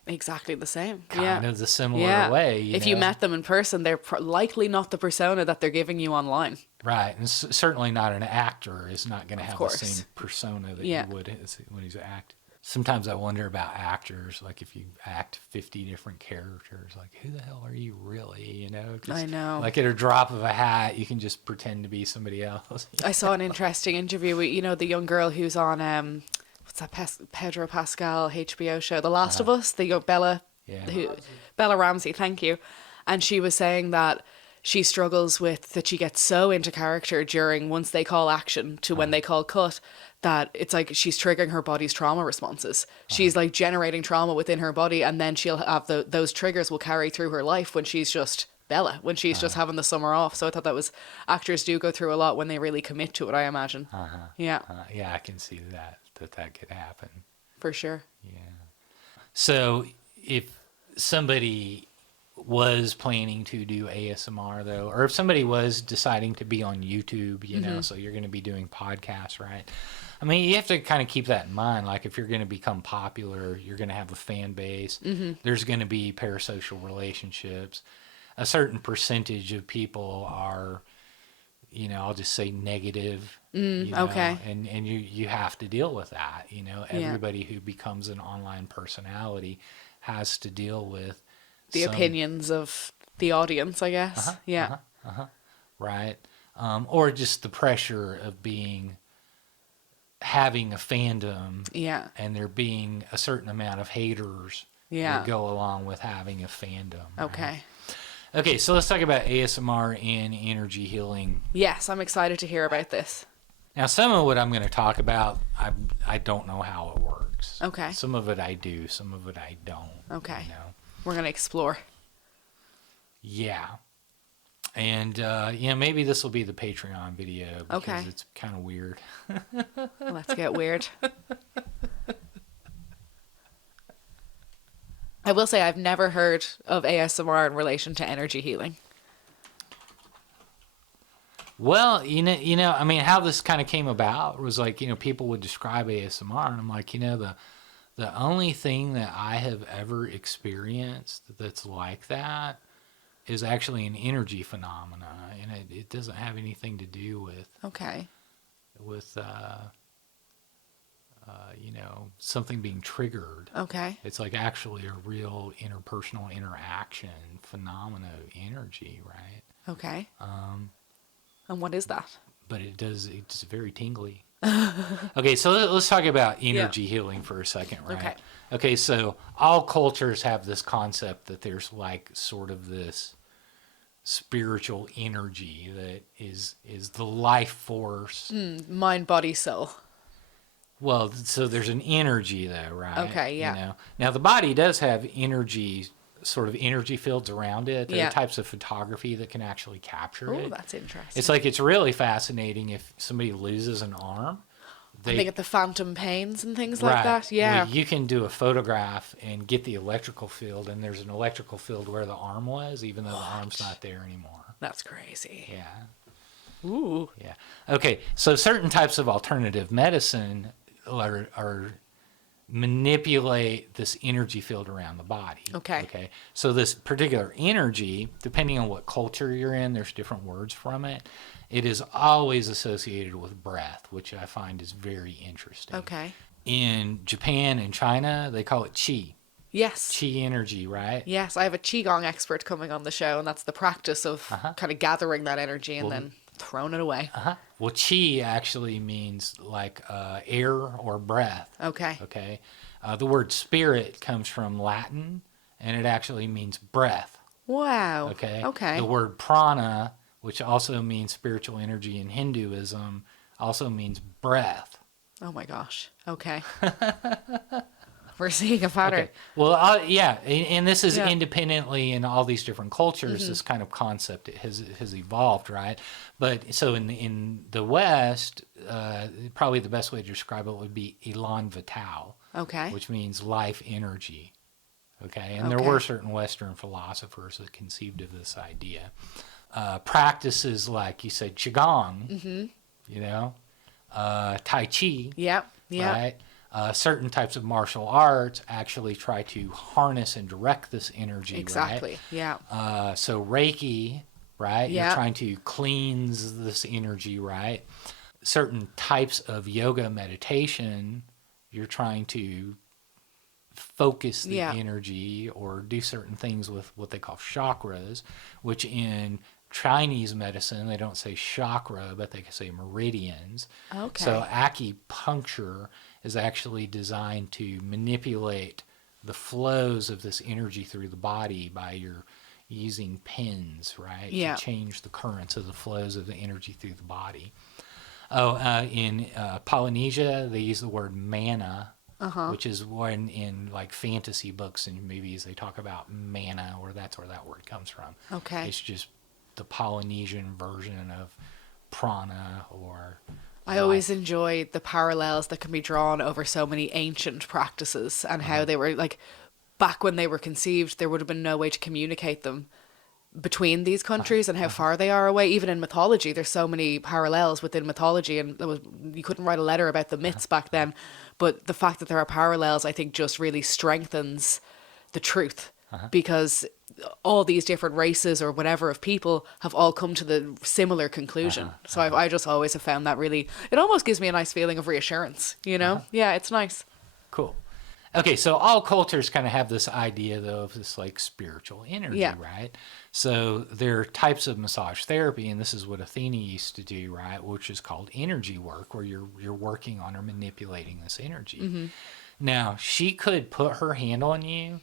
exactly the same. Kind of the similar way. If you met them in person, they're likely not the persona that they're giving you online. Right. And certainly not an actor is not going to have the same persona that you would when he's acting. Sometimes I wonder about actors, like if you act 50 different characters, like who the hell are you really, I know. Like at a drop of a hat, you can just pretend to be somebody else. I saw an interesting interview with, the young girl who's on, what's that, Pedro Pascal HBO show, The Last of Us, the young Bella, Bella Ramsey, thank you. And she was saying that she struggles with that she gets so into character during once they call action to when they call cut, that it's like she's triggering her body's trauma responses. She's like generating trauma within her body, and then she'll have those triggers will carry through her life when she's just Bella, when she's just having the summer off. So I thought that was, actors do go through a lot when they really commit to it, I imagine. Yeah. Yeah, I can see that could happen. For sure. Yeah. So if somebody was planning to do ASMR though, or if somebody was deciding to be on YouTube, so you're going to be doing podcasts, right? I mean, you have to kind of keep that in mind. Like if you're going to become popular, you're going to have a fan base. There's going to be parasocial relationships. A certain percentage of people are, I'll just say negative. Okay. And you have to deal with that. Everybody who becomes an online personality has to deal with the opinions of the audience, I guess. Right. Or just the pressure of having a fandom. Yeah. And there being a certain amount of haters that go along with having a fandom. Okay. Right? Okay, so let's talk about ASMR and energy healing. Yes, I'm excited to hear about this. Now, some of what I'm going to talk about, I don't know how it works. Okay. Some of it I do, some of it I don't. Okay. We're going to explore. Yeah. And, maybe this will be the Patreon video because it's kind of weird. Let's get weird. I will say I've never heard of ASMR in relation to energy healing. Well, I mean, how this kind of came about was like, people would describe ASMR, and I'm like, the only thing that I have ever experienced that's like that is actually an energy phenomena, and it doesn't have anything to do with Okay. with something being triggered. Okay. It's like actually a real interpersonal interaction phenomena of energy, right? Okay. And what is that? But it's very tingly. Okay, so let's talk about energy healing for a second, right? Okay. Okay, so all cultures have this concept that there's like sort of this spiritual energy that is the life force. Mind, body, soul. Well, so there's an energy though, right? Okay, yeah. Now the body does have energy, sort of energy fields around it. There are types of photography that can actually capture it. Oh, that's interesting. It's like, it's really fascinating if somebody loses an arm. They get the phantom pains and things like that. Yeah. Well, you can do a photograph and get the electrical field, and there's an electrical field where the arm was, even though the arm's not there anymore. That's crazy. Yeah. Ooh. Yeah. Okay, so certain types of alternative medicine are manipulate this energy field around the body. Okay. So this particular energy, depending on what culture you're in, there's different words from it. It is always associated with breath, which I find is very interesting. Okay. In Japan and China, they call it qi. Yes. Qi energy, right? Yes, I have a Qigong expert coming on the show, and that's the practice of kind of gathering that energy and then throwing it away. Well, qi actually means like air or breath. Okay. Okay. The word spirit comes from Latin, and it actually means breath. Wow. Okay. Okay. The word prana, which also means spiritual energy in Hinduism, also means breath. Oh my gosh. Okay. We're seeing a pattern. Okay. Well, and this is independently in all these different cultures. This kind of concept has evolved, right? But so in the West, probably the best way to describe it would be elan vital, Okay. which means life energy. Okay, and there were certain Western philosophers that conceived of this idea. Practices like you said, qigong, tai chi, Yep. right? Certain types of martial arts actually try to harness and direct this energy, Exactly. right? Yeah. So Reiki, right? Yeah. You're trying to cleanse this energy, right? Certain types of yoga meditation, you're trying to focus the energy or do certain things with what they call chakras, which in Chinese medicine, they don't say chakra, but they can say meridians. Okay. So acupuncture is actually designed to manipulate the flows of this energy through the body by your using pins, right? Yeah. To change the currents of the flows of the energy through the body. In Polynesia, they use the word mana, which is when in like fantasy books and movies they talk about mana, or that's where that word comes from. Okay. It's just the Polynesian version of prana or... I always enjoy the parallels that can be drawn over so many ancient practices and how they were like, back when they were conceived, there would have been no way to communicate them between these countries and how far they are away. Even in mythology, there's so many parallels within mythology, and you couldn't write a letter about the myths back then. But the fact that there are parallels, I think, just really strengthens the truth, because all these different races or whatever of people have all come to the similar conclusion. So I just always have found that really, it almost gives me a nice feeling of reassurance, Yeah, it's nice. Cool. Okay, so all cultures kind of have this idea, though, of this like spiritual energy, right? So there are types of massage therapy, and this is what Athena used to do, right? Which is called energy work, where you're working on or manipulating this energy. Now, she could put her hand on you,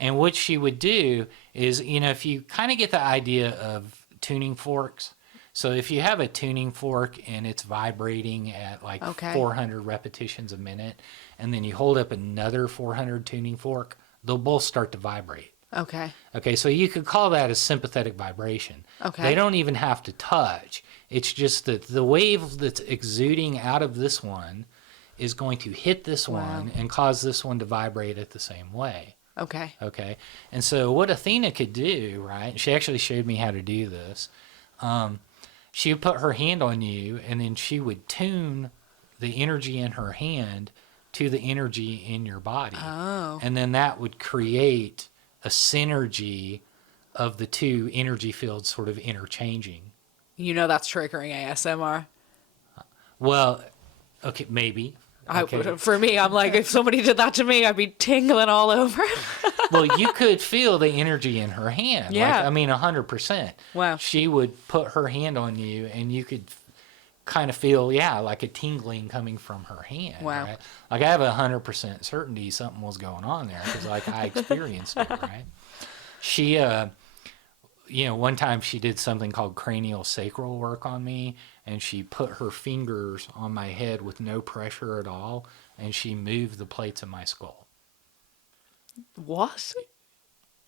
and what she would do is, if you kind of get the idea of tuning forks. So if you have a tuning fork and it's vibrating at like 400 repetitions a minute, and then you hold up another 400 tuning fork, they'll both start to vibrate. Okay, so you could call that a sympathetic vibration. They don't even have to touch. It's just that the wave that's exuding out of this one is going to hit this one and cause this one to vibrate at the same way. Okay. And so what Athena could do, right? She actually showed me how to do this. she would put her hand on you, and then she would tune the energy in her hand to the energy in your body. Oh. And then that would create a synergy of the two energy fields sort of interchanging. You know that's triggering ASMR. Well, okay, maybe. Okay. For me, I'm like, if somebody did that to me, I'd be tingling all over. Well, you could feel the energy in her hand. Yeah. Like, I mean, 100%. Wow. She would put her hand on you, and you could kind of feel, like a tingling coming from her hand. Wow. Right? Like, I have 100% certainty something was going on there because, like, I experienced it, right? She, one time she did something called cranial sacral work on me, and she put her fingers on my head with no pressure at all, and she moved the plates of my skull. What?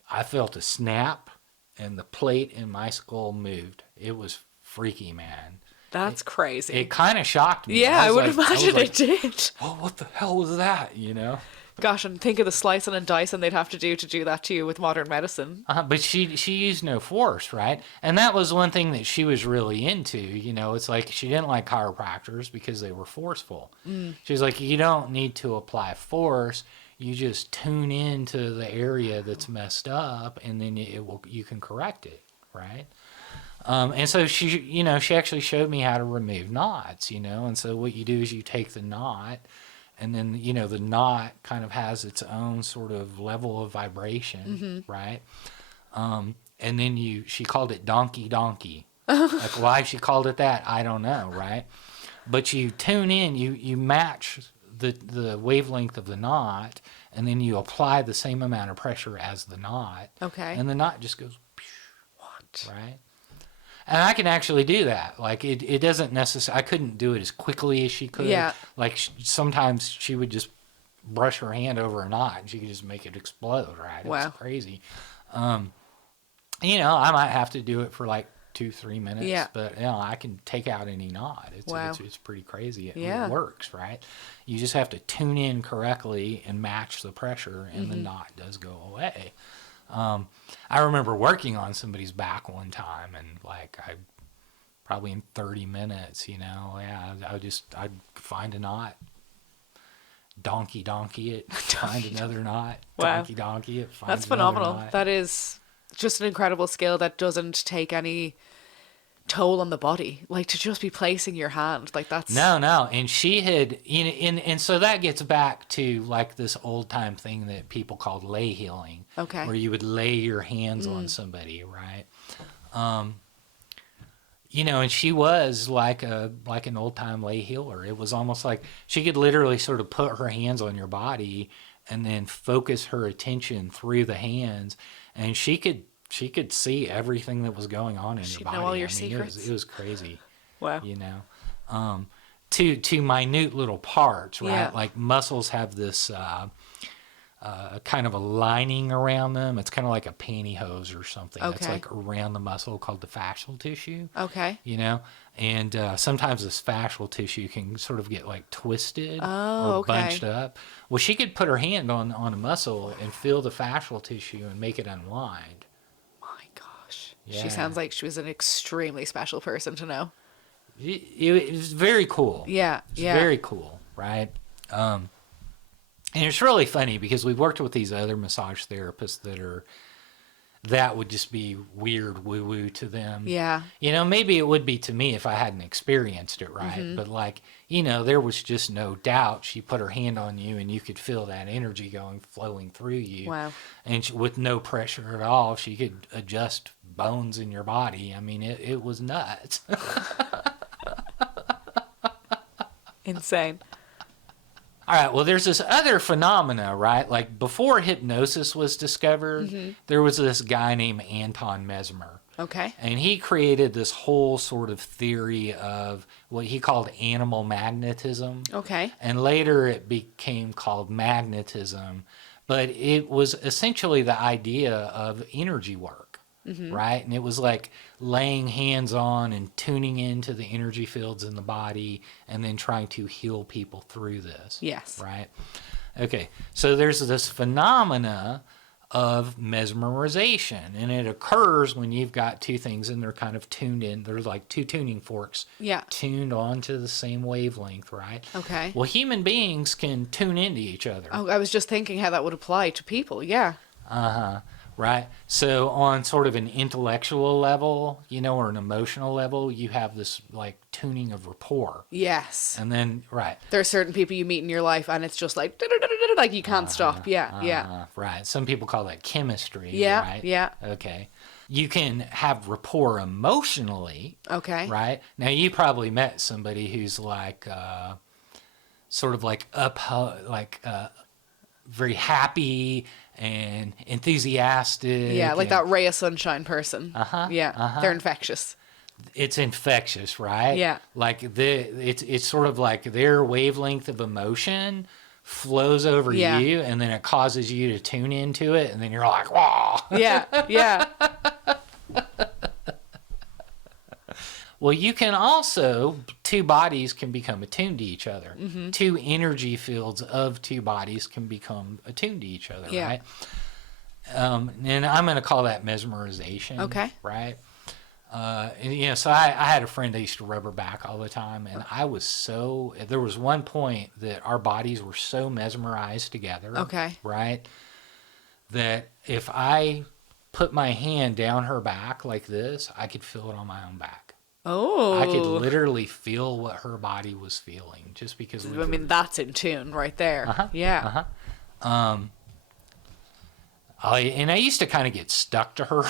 I felt a snap, and the plate in my skull moved. It was freaky, man. That's crazy. It kind of shocked me. Yeah, I would was imagine like, it did. Oh, what the hell was that? Gosh, and think of the slicing and dicing they'd have to do that to you with modern medicine. But she used no force, right? And that was one thing that she was really into. It's like she didn't like chiropractors because they were forceful. She's like, you don't need to apply force. You just tune into the area that's messed up, and then you can correct it, right? And so she actually showed me how to remove knots, and so what you do is you take the knot, and then, the knot kind of has its own sort of level of vibration, right? And then she called it donkey. Like, why she called it that, I don't know, right? But you tune in, you match the wavelength of the knot, and then you apply the same amount of pressure as the knot. Okay. And the knot just goes, what? Right? And I can actually do that. Like, it doesn't necessarily, I couldn't do it as quickly as she could. Yeah. Like, sometimes she would just brush her hand over a knot, and she could just make it explode, right? Wow. It's crazy. I might have to do it for like 2-3 minutes. Yeah. But, I can take out any knot. It's pretty crazy. It works, right? You just have to tune in correctly and match the pressure, and the knot does go away. I remember working on somebody's back one time, and like I probably in 30 minutes, I'd find a knot, donkey it, find another knot, donkey it, find That's phenomenal. Knot. That is just an incredible skill that doesn't take any toll on the body, like to just be placing your hand, like that's no. And she had, and so that gets back to like this old time thing that people called lay healing, where you would lay your hands on somebody, right? And she was like an old time lay healer. It was almost like she could literally sort of put her hands on your body and then focus her attention through the hands, and she could see everything that was going on in your body. Know all your secrets. It was crazy. Wow. To minute little parts, right? Yeah. Like muscles have this kind of a lining around them. It's kind of like a pantyhose or something. That's like around the muscle called the fascial tissue. Okay. And sometimes this fascial tissue can sort of get like twisted or bunched up. Well, she could put her hand on a muscle and feel the fascial tissue and make it unwind. Yeah. She sounds like she was an extremely special person to know. It was very cool. Yeah, very cool, right? And it's really funny because we've worked with these other massage therapists that would just be weird woo-woo to them. Yeah. Maybe it would be to me if I hadn't experienced it, right? Mm-hmm. But like, there was just no doubt. She put her hand on you and you could feel that energy flowing through you. Wow. And with no pressure at all, she could adjust bones in your body. I mean, it was nuts. Insane. All right, well, there's this other phenomena, right? Like, before hypnosis was discovered, there was this guy named Anton Mesmer. Okay. And he created this whole sort of theory of what he called animal magnetism. Okay. And later it became called magnetism. But it was essentially the idea of energy work. Right? And it was like laying hands on and tuning into the energy fields in the body and then trying to heal people through this. Yes. Right? Okay. So there's this phenomena of mesmerization, and it occurs when you've got two things and they're kind of tuned in. There's like two tuning forks tuned onto the same wavelength, right? Okay. Well, human beings can tune into each other. Oh, I was just thinking how that would apply to people. Yeah. Right. So on sort of an intellectual level, or an emotional level, you have this like tuning of rapport. Yes. And then, right. There are certain people you meet in your life and it's just like you can't stop. Yeah. Right. Some people call that chemistry. Yeah. Right? Yeah. Okay. You can have rapport emotionally. Okay. Right. Now, you probably met somebody who's like, sort of like very happy and enthusiastic. Yeah, like that ray of sunshine person. Yeah. They're infectious. It's infectious, right? Yeah. Like it's sort of like their wavelength of emotion flows over you, and then it causes you to tune into it, and then you're like, wow. Yeah. Well, you can also, two bodies can become attuned to each other. Mm-hmm. Two energy fields of two bodies can become attuned to each other, right? And I'm going to call that mesmerization. Okay. Right? So I had a friend that used to rub her back all the time, and there was one point that our bodies were so mesmerized together. Okay. Right? That if I put my hand down her back like this, I could feel it on my own back. Oh. I could literally feel what her body was feeling just because that's in tune right there. Yeah. And I used to kind of get stuck to her.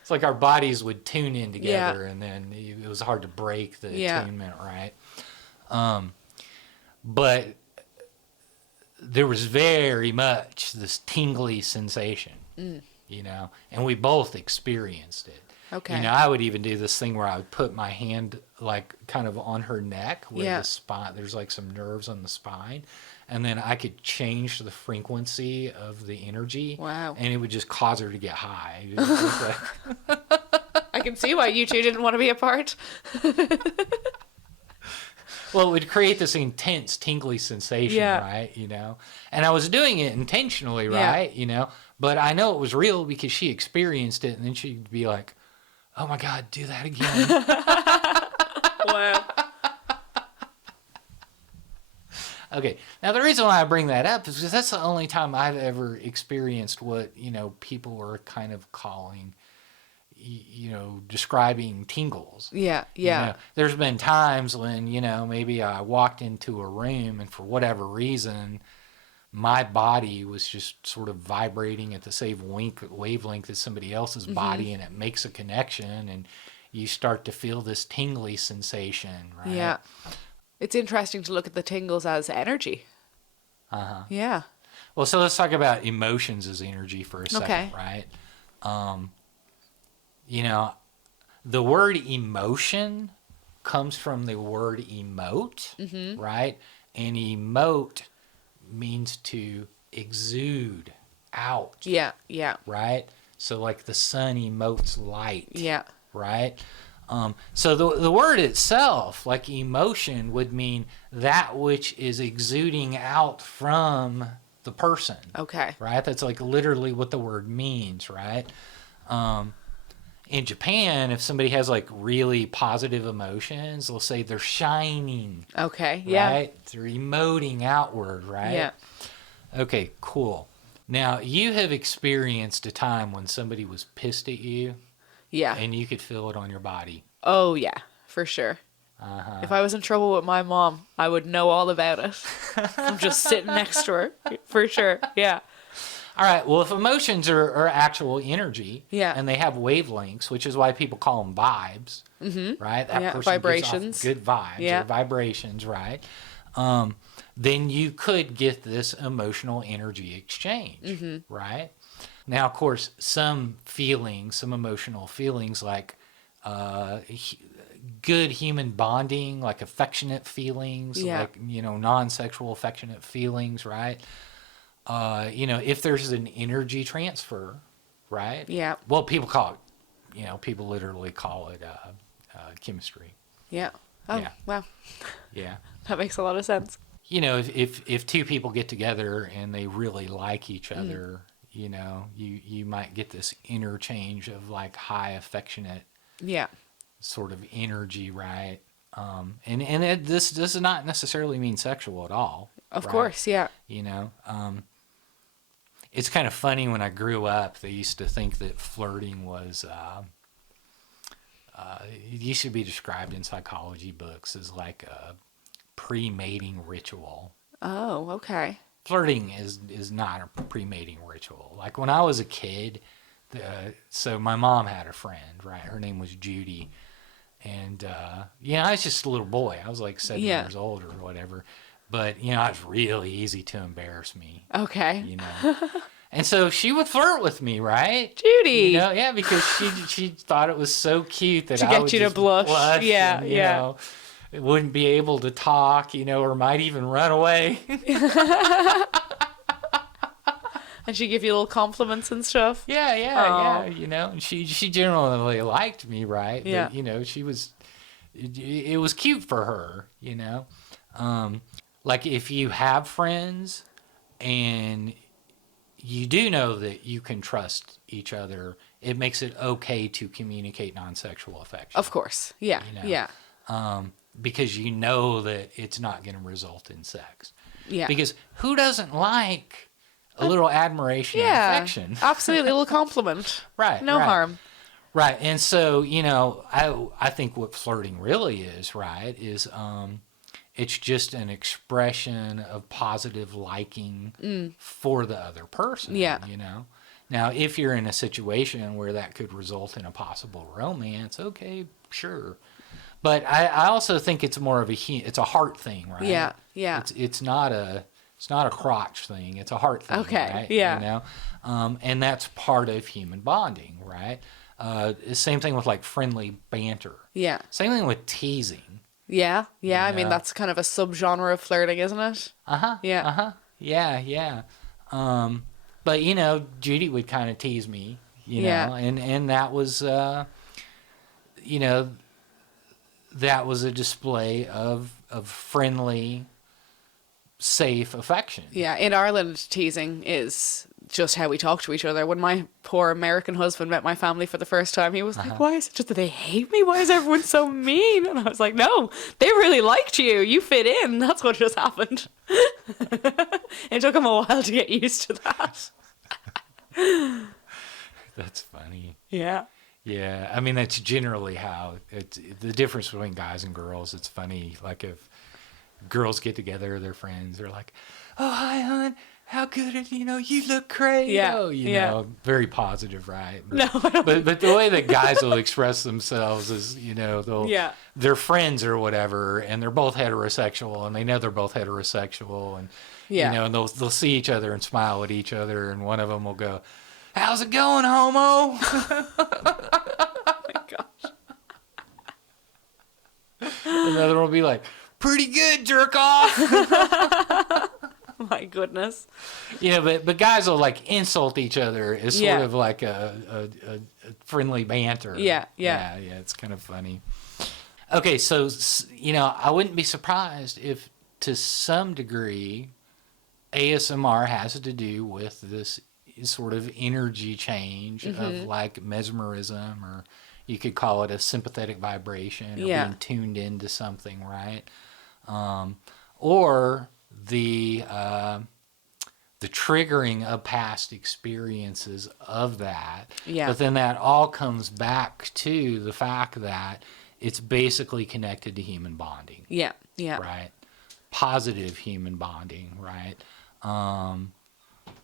It's like our bodies would tune in together, and then it was hard to break the attunement, right? But there was very much this tingly sensation. And we both experienced it. Okay. I would even do this thing where I would put my hand like kind of on her neck where the spine, there's like some nerves on the spine, and then I could change the frequency of the energy. Wow. And it would just cause her to get high. I can see why you two didn't want to be apart. Well, it would create this intense tingly sensation, right? And I was doing it intentionally, right? But I know it was real because she experienced it, and then she'd be like, "Oh my God, do that again." Wow. Okay. Now, the reason why I bring that up is because that's the only time I've ever experienced what, people are kind of calling, describing tingles. Yeah. There's been times when, maybe I walked into a room and for whatever reason, my body was just sort of vibrating at the same wavelength as somebody else's body, and it makes a connection, and you start to feel this tingly sensation, right? Yeah. It's interesting to look at the tingles as energy. Yeah. Well, so let's talk about emotions as energy for a second, right? The word emotion comes from the word emote, right? And emote means to exude out. Yeah. Right? So like the sun emotes light. Yeah. Right? So the word itself, like emotion, would mean that which is exuding out from the person. Okay. Right? That's like literally what the word means, right? In Japan, if somebody has like really positive emotions, they'll say they're shining. Okay. Yeah. Right? They're emoting outward, right? Yeah. Okay, cool. Now, you have experienced a time when somebody was pissed at you. Yeah. And you could feel it on your body. Oh, yeah, for sure. If I was in trouble with my mom, I would know all about it. I'm just sitting next to her, for sure. Yeah. All right. Well, if emotions are actual energy, and they have wavelengths, which is why people call them vibes, right? That person vibrations. gives off good vibes or vibrations, right? Then you could get this emotional energy exchange, right? Now, of course, some emotional feelings like good human bonding, like affectionate feelings, like, non-sexual affectionate feelings, right? If there's an energy transfer, right? Yeah. Well, people call it, people literally call it chemistry. Yeah. Oh, Yeah. wow. Yeah. That makes a lot of sense. if two people get together and they really like each other, you might get this interchange of like high affectionate Yeah. sort of energy, right? This does not necessarily mean sexual at all. Of right? course, yeah. It's kind of funny when I grew up, they used to think that flirting was, it used to be described in psychology books as like a pre-mating ritual. Oh, okay. Flirting is not a pre-mating ritual. Like when I was a kid, so my mom had a friend, right? Her name was Judy. And, I was just a little boy. I was like 7 years old or whatever. But, it was really easy to embarrass me. Okay. And so she would flirt with me, right? Judy. Yeah, because she thought it was so cute that to I get would you to just blush. Yeah, and, yeah. Wouldn't be able to talk, or might even run away. And she give you little compliments and stuff. Yeah. And she generally liked me, right? Yeah. But, it was cute for her, like if you have friends and you do know that you can trust each other, it makes it okay to communicate non-sexual affection. Of course. Yeah. Yeah. Because you know that it's not going to result in sex. Yeah. Because who doesn't like a little admiration and affection? Absolutely. A little compliment. Right. No harm. Right. And so, I think what flirting really is, right, is it's just an expression of positive liking for the other person. Yeah. Now, if you're in a situation where that could result in a possible romance, okay, sure. But I also think it's more of it's a heart thing, right? Yeah. Yeah. It's not a crotch thing. It's a heart thing. Okay. Right? Yeah. And that's part of human bonding, right? Same thing with like friendly banter. Yeah. Same thing with teasing. Yeah. Yeah. I mean, that's kind of a subgenre of flirting, isn't it? Yeah. Yeah. But Judy would kind of tease me, and that was, that was a display of friendly, safe affection. Yeah. In Ireland, teasing is just how we talk to each other. When my poor American husband met my family for the first time, he was like, why is it just that they hate me? Why is everyone so mean? And I was like, no, they really liked you. You fit in. That's what just happened. It took him a while to get used to that. That's funny. Yeah. Yeah, I mean, that's generally how it's the difference between guys and girls. It's funny, like if girls get together, their friends are like, "Oh, hi, hon, how good, you look great." Yeah, very positive, right? But, No, I don't but the way that guys will express themselves is, they're friends or whatever, and they're both heterosexual, and they know they're both heterosexual, and and they'll see each other and smile at each other, and one of them will go, "How's it going, homo?" Another one will be like, "Pretty good, jerk off." My goodness. But guys will like insult each other as sort of like a friendly banter. Yeah. It's kind of funny. Okay, so I wouldn't be surprised if, to some degree, ASMR has to do with this sort of energy change of like mesmerism, or you could call it a sympathetic vibration, or being tuned into something, right? Or the triggering of past experiences of that. Yeah. But then that all comes back to the fact that it's basically connected to human bonding. Yeah. Right? Positive human bonding, right?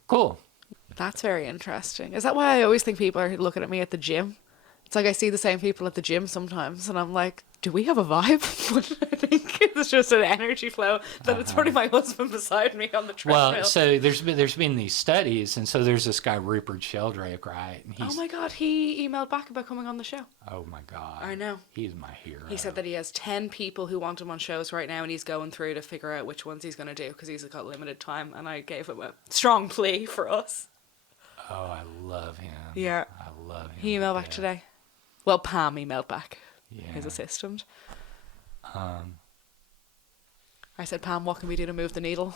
Cool. That's very interesting. Is that why I always think people are looking at me at the gym? It's like I see the same people at the gym sometimes, and I'm like, do we have a vibe? I think it's just an energy flow. That it's probably my husband beside me on the treadmill. Well, so there's been these studies, and so there's this guy Rupert Sheldrake, right? And oh my God, he emailed back about coming on the show. Oh my God. I know. He's my hero. He said that he has 10 people who want him on shows right now, and he's going through to figure out which ones he's going to do because he's got limited time, and I gave him a strong plea for us. Oh, I love him. Yeah. I love him. He emailed back today. Well, Pam emailed back. His assistant. I said, Pam, what can we do to move the needle?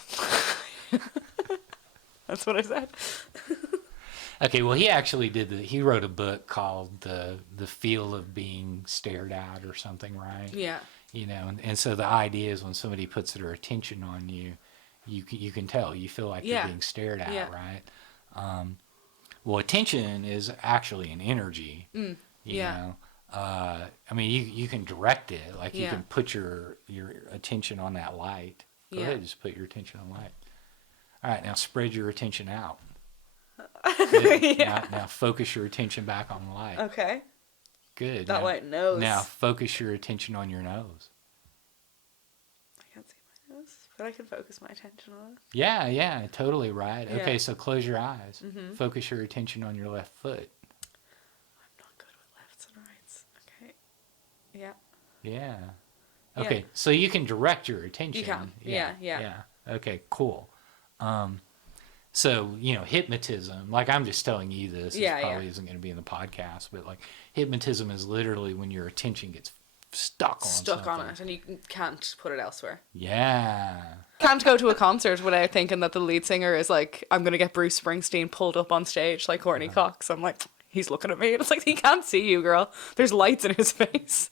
That's what I said. Okay, well, he actually he wrote a book called The Feel of Being Stared At or something, right? Yeah. You know, and so the idea is when somebody puts their attention on you, you can tell. You feel like you're being stared at, right? Well, attention is actually an energy, you know. I mean, you can direct it. Like, you can put your attention on that light. Go ahead, just put your attention on light. All right, now spread your attention out. Good. Now focus your attention back on the light. Okay. Good. That light knows. Now focus your attention on your nose. I can't see my nose, but I can focus my attention on it. Yeah, totally right. Yeah. Okay, so close your eyes. Focus your attention on your left foot. I'm not good with lefts and rights. Okay. Yeah. Yeah. Okay, so you can direct your attention. You can. Yeah. Okay, cool. So, you know, hypnotism, like, I'm just telling you this, it probably isn't going to be in the podcast, but, like, hypnotism is literally when your attention gets stuck on it, and you can't put it elsewhere. Yeah. Can't go to a concert without thinking that the lead singer is like, I'm going to get Bruce Springsteen pulled up on stage like Courtney Cox. I'm like, he's looking at me. And it's like, he can't see you, girl. There's lights in his face.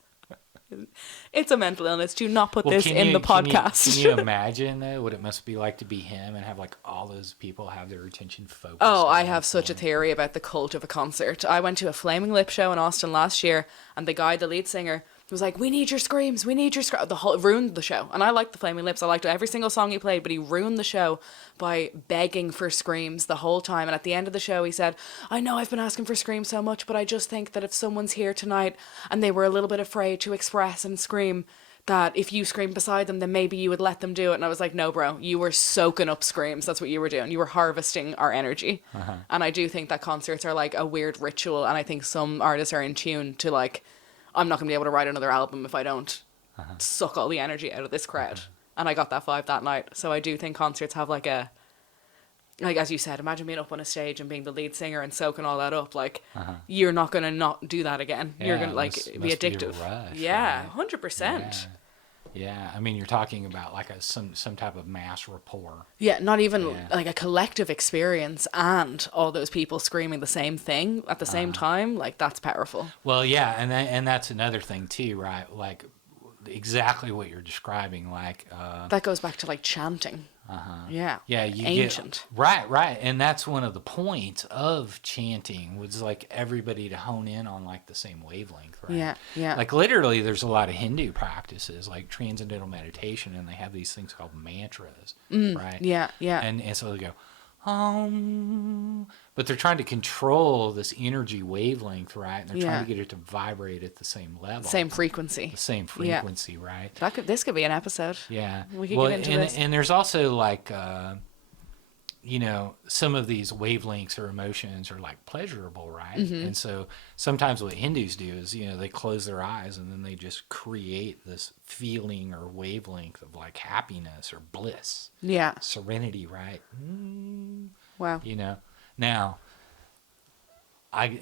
It's a mental illness. Do not put this in the podcast. Can you imagine, though, what it must be like to be him and have, like, all those people have their attention focused? Oh, I have such a theory about the cult of a concert. I went to a Flaming Lip show in Austin last year, and the guy, the lead singer, was like, we need your screams, we need your screams. Ruined the show. And I liked the Flaming Lips. I liked every single song he played, but he ruined the show by begging for screams the whole time. And at the end of the show, he said, I know I've been asking for screams so much, but I just think that if someone's here tonight and they were a little bit afraid to express and scream, that if you screamed beside them, then maybe you would let them do it. And I was like, no, bro, you were soaking up screams. That's what you were doing. You were harvesting our energy. And I do think that concerts are like a weird ritual. And I think some artists are in tune to like, I'm not going to be able to write another album if I don't suck all the energy out of this crowd. And I got that vibe that night. So I do think concerts have like a, like, as you said, imagine being up on a stage and being the lead singer and soaking all that up. Like, you're not going to not do that again. You're going to, like, be addictive. Rush, yeah, right? 100%. Yeah, I mean, you're talking about, like, some type of mass rapport. Yeah, not even, like, a collective experience and all those people screaming the same thing at the same time. Like, that's powerful. Well, yeah, and that's another thing, too, right? Like, exactly what you're describing, like... that goes back to, like, chanting. Yeah. Yeah, you ancient. Right. And that's one of the points of chanting was like everybody to hone in on like the same wavelength, right? Yeah. Like literally there's a lot of Hindu practices like transcendental meditation and they have these things called mantras, right? Yeah. And so they go, but they're trying to control this energy wavelength, right? And they're trying to get it to vibrate at the same level. Same frequency. The same frequency, right? This could be an episode. Yeah. We could get into this. And there's also like, you know, some of these wavelengths or emotions are like pleasurable, right? And so sometimes what Hindus do is, you know, they close their eyes and then they just create this feeling or wavelength of like happiness or bliss. Yeah. Serenity, right? Wow. You know, now, I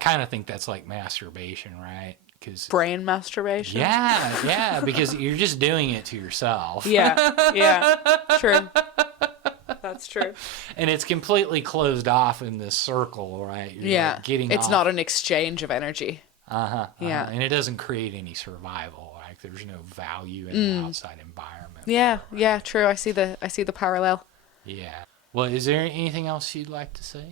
kind of think that's like masturbation, right? Cause, brain masturbation. Yeah, because you're just doing it to yourself. Yeah, true. That's true. And it's completely closed off in this circle, right? You're like getting it's off. not an exchange of energy. Yeah. And it doesn't create any survival. Like there's no value in the outside environment. Yeah, true. I see the parallel. Yeah. Well, is there anything else you'd like to say?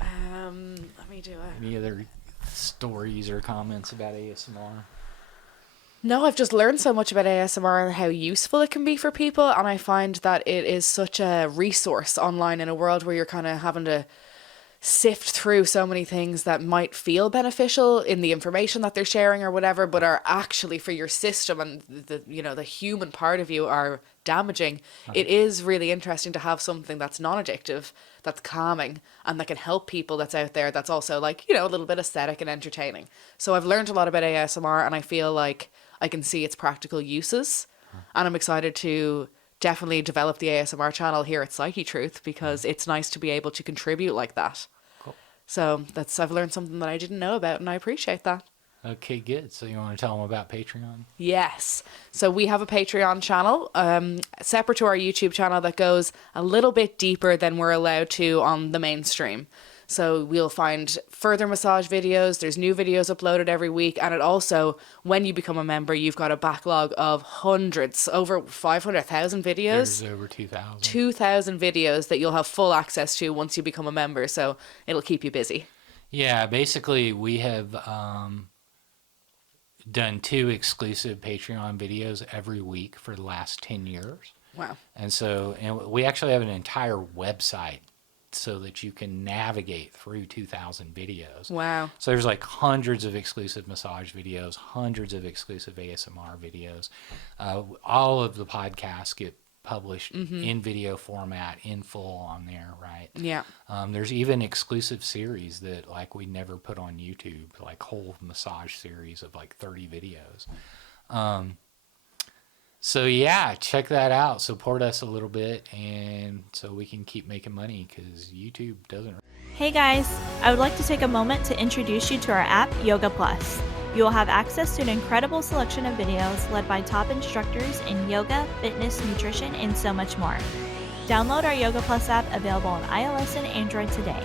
Let me do it. Any other stories or comments about ASMR? No, I've just learned so much about ASMR and how useful it can be for people, and I find that it is such a resource online in a world where you're kind of having to sift through so many things that might feel beneficial in the information that they're sharing or whatever, but are actually for your system and the human part of you are damaging. It is really interesting to have something that's non-addictive, that's calming, and that can help people that's out there that's also like, a little bit aesthetic and entertaining. So I've learned a lot about ASMR and I feel like I can see its practical uses, and I'm excited to definitely develop the ASMR channel here at PsycheTruth because it's nice to be able to contribute like that. Cool. So I've learned something that I didn't know about and I appreciate that. Okay, good. So you want to tell them about Patreon? Yes. So we have a Patreon channel, separate to our YouTube channel, that goes a little bit deeper than we're allowed to on the mainstream. So we'll find further massage videos. There's new videos uploaded every week. And it also, when you become a member, you've got a backlog of hundreds, over 500,000 videos. There's over 2,000. 2,000 videos that you'll have full access to once you become a member. So it'll keep you busy. Yeah, basically we have done 2 exclusive Patreon videos every week for the last 10 years. Wow. And we actually have an entire website so that you can navigate through 2,000 videos. Wow. So there's like hundreds of exclusive massage videos, hundreds of exclusive ASMR videos. All of the podcasts get published in video format, in full on there, right? Yeah. There's even exclusive series that like we never put on YouTube, like whole massage series of like 30 videos. So yeah, check that out. Support us a little bit, and so we can keep making money, because YouTube doesn't. Hey guys, I would like to take a moment to introduce you to our app, Yoga Plus. You will have access to an incredible selection of videos led by top instructors in yoga, fitness, nutrition, and so much more. Download our Yoga Plus app, available on iOS and Android today.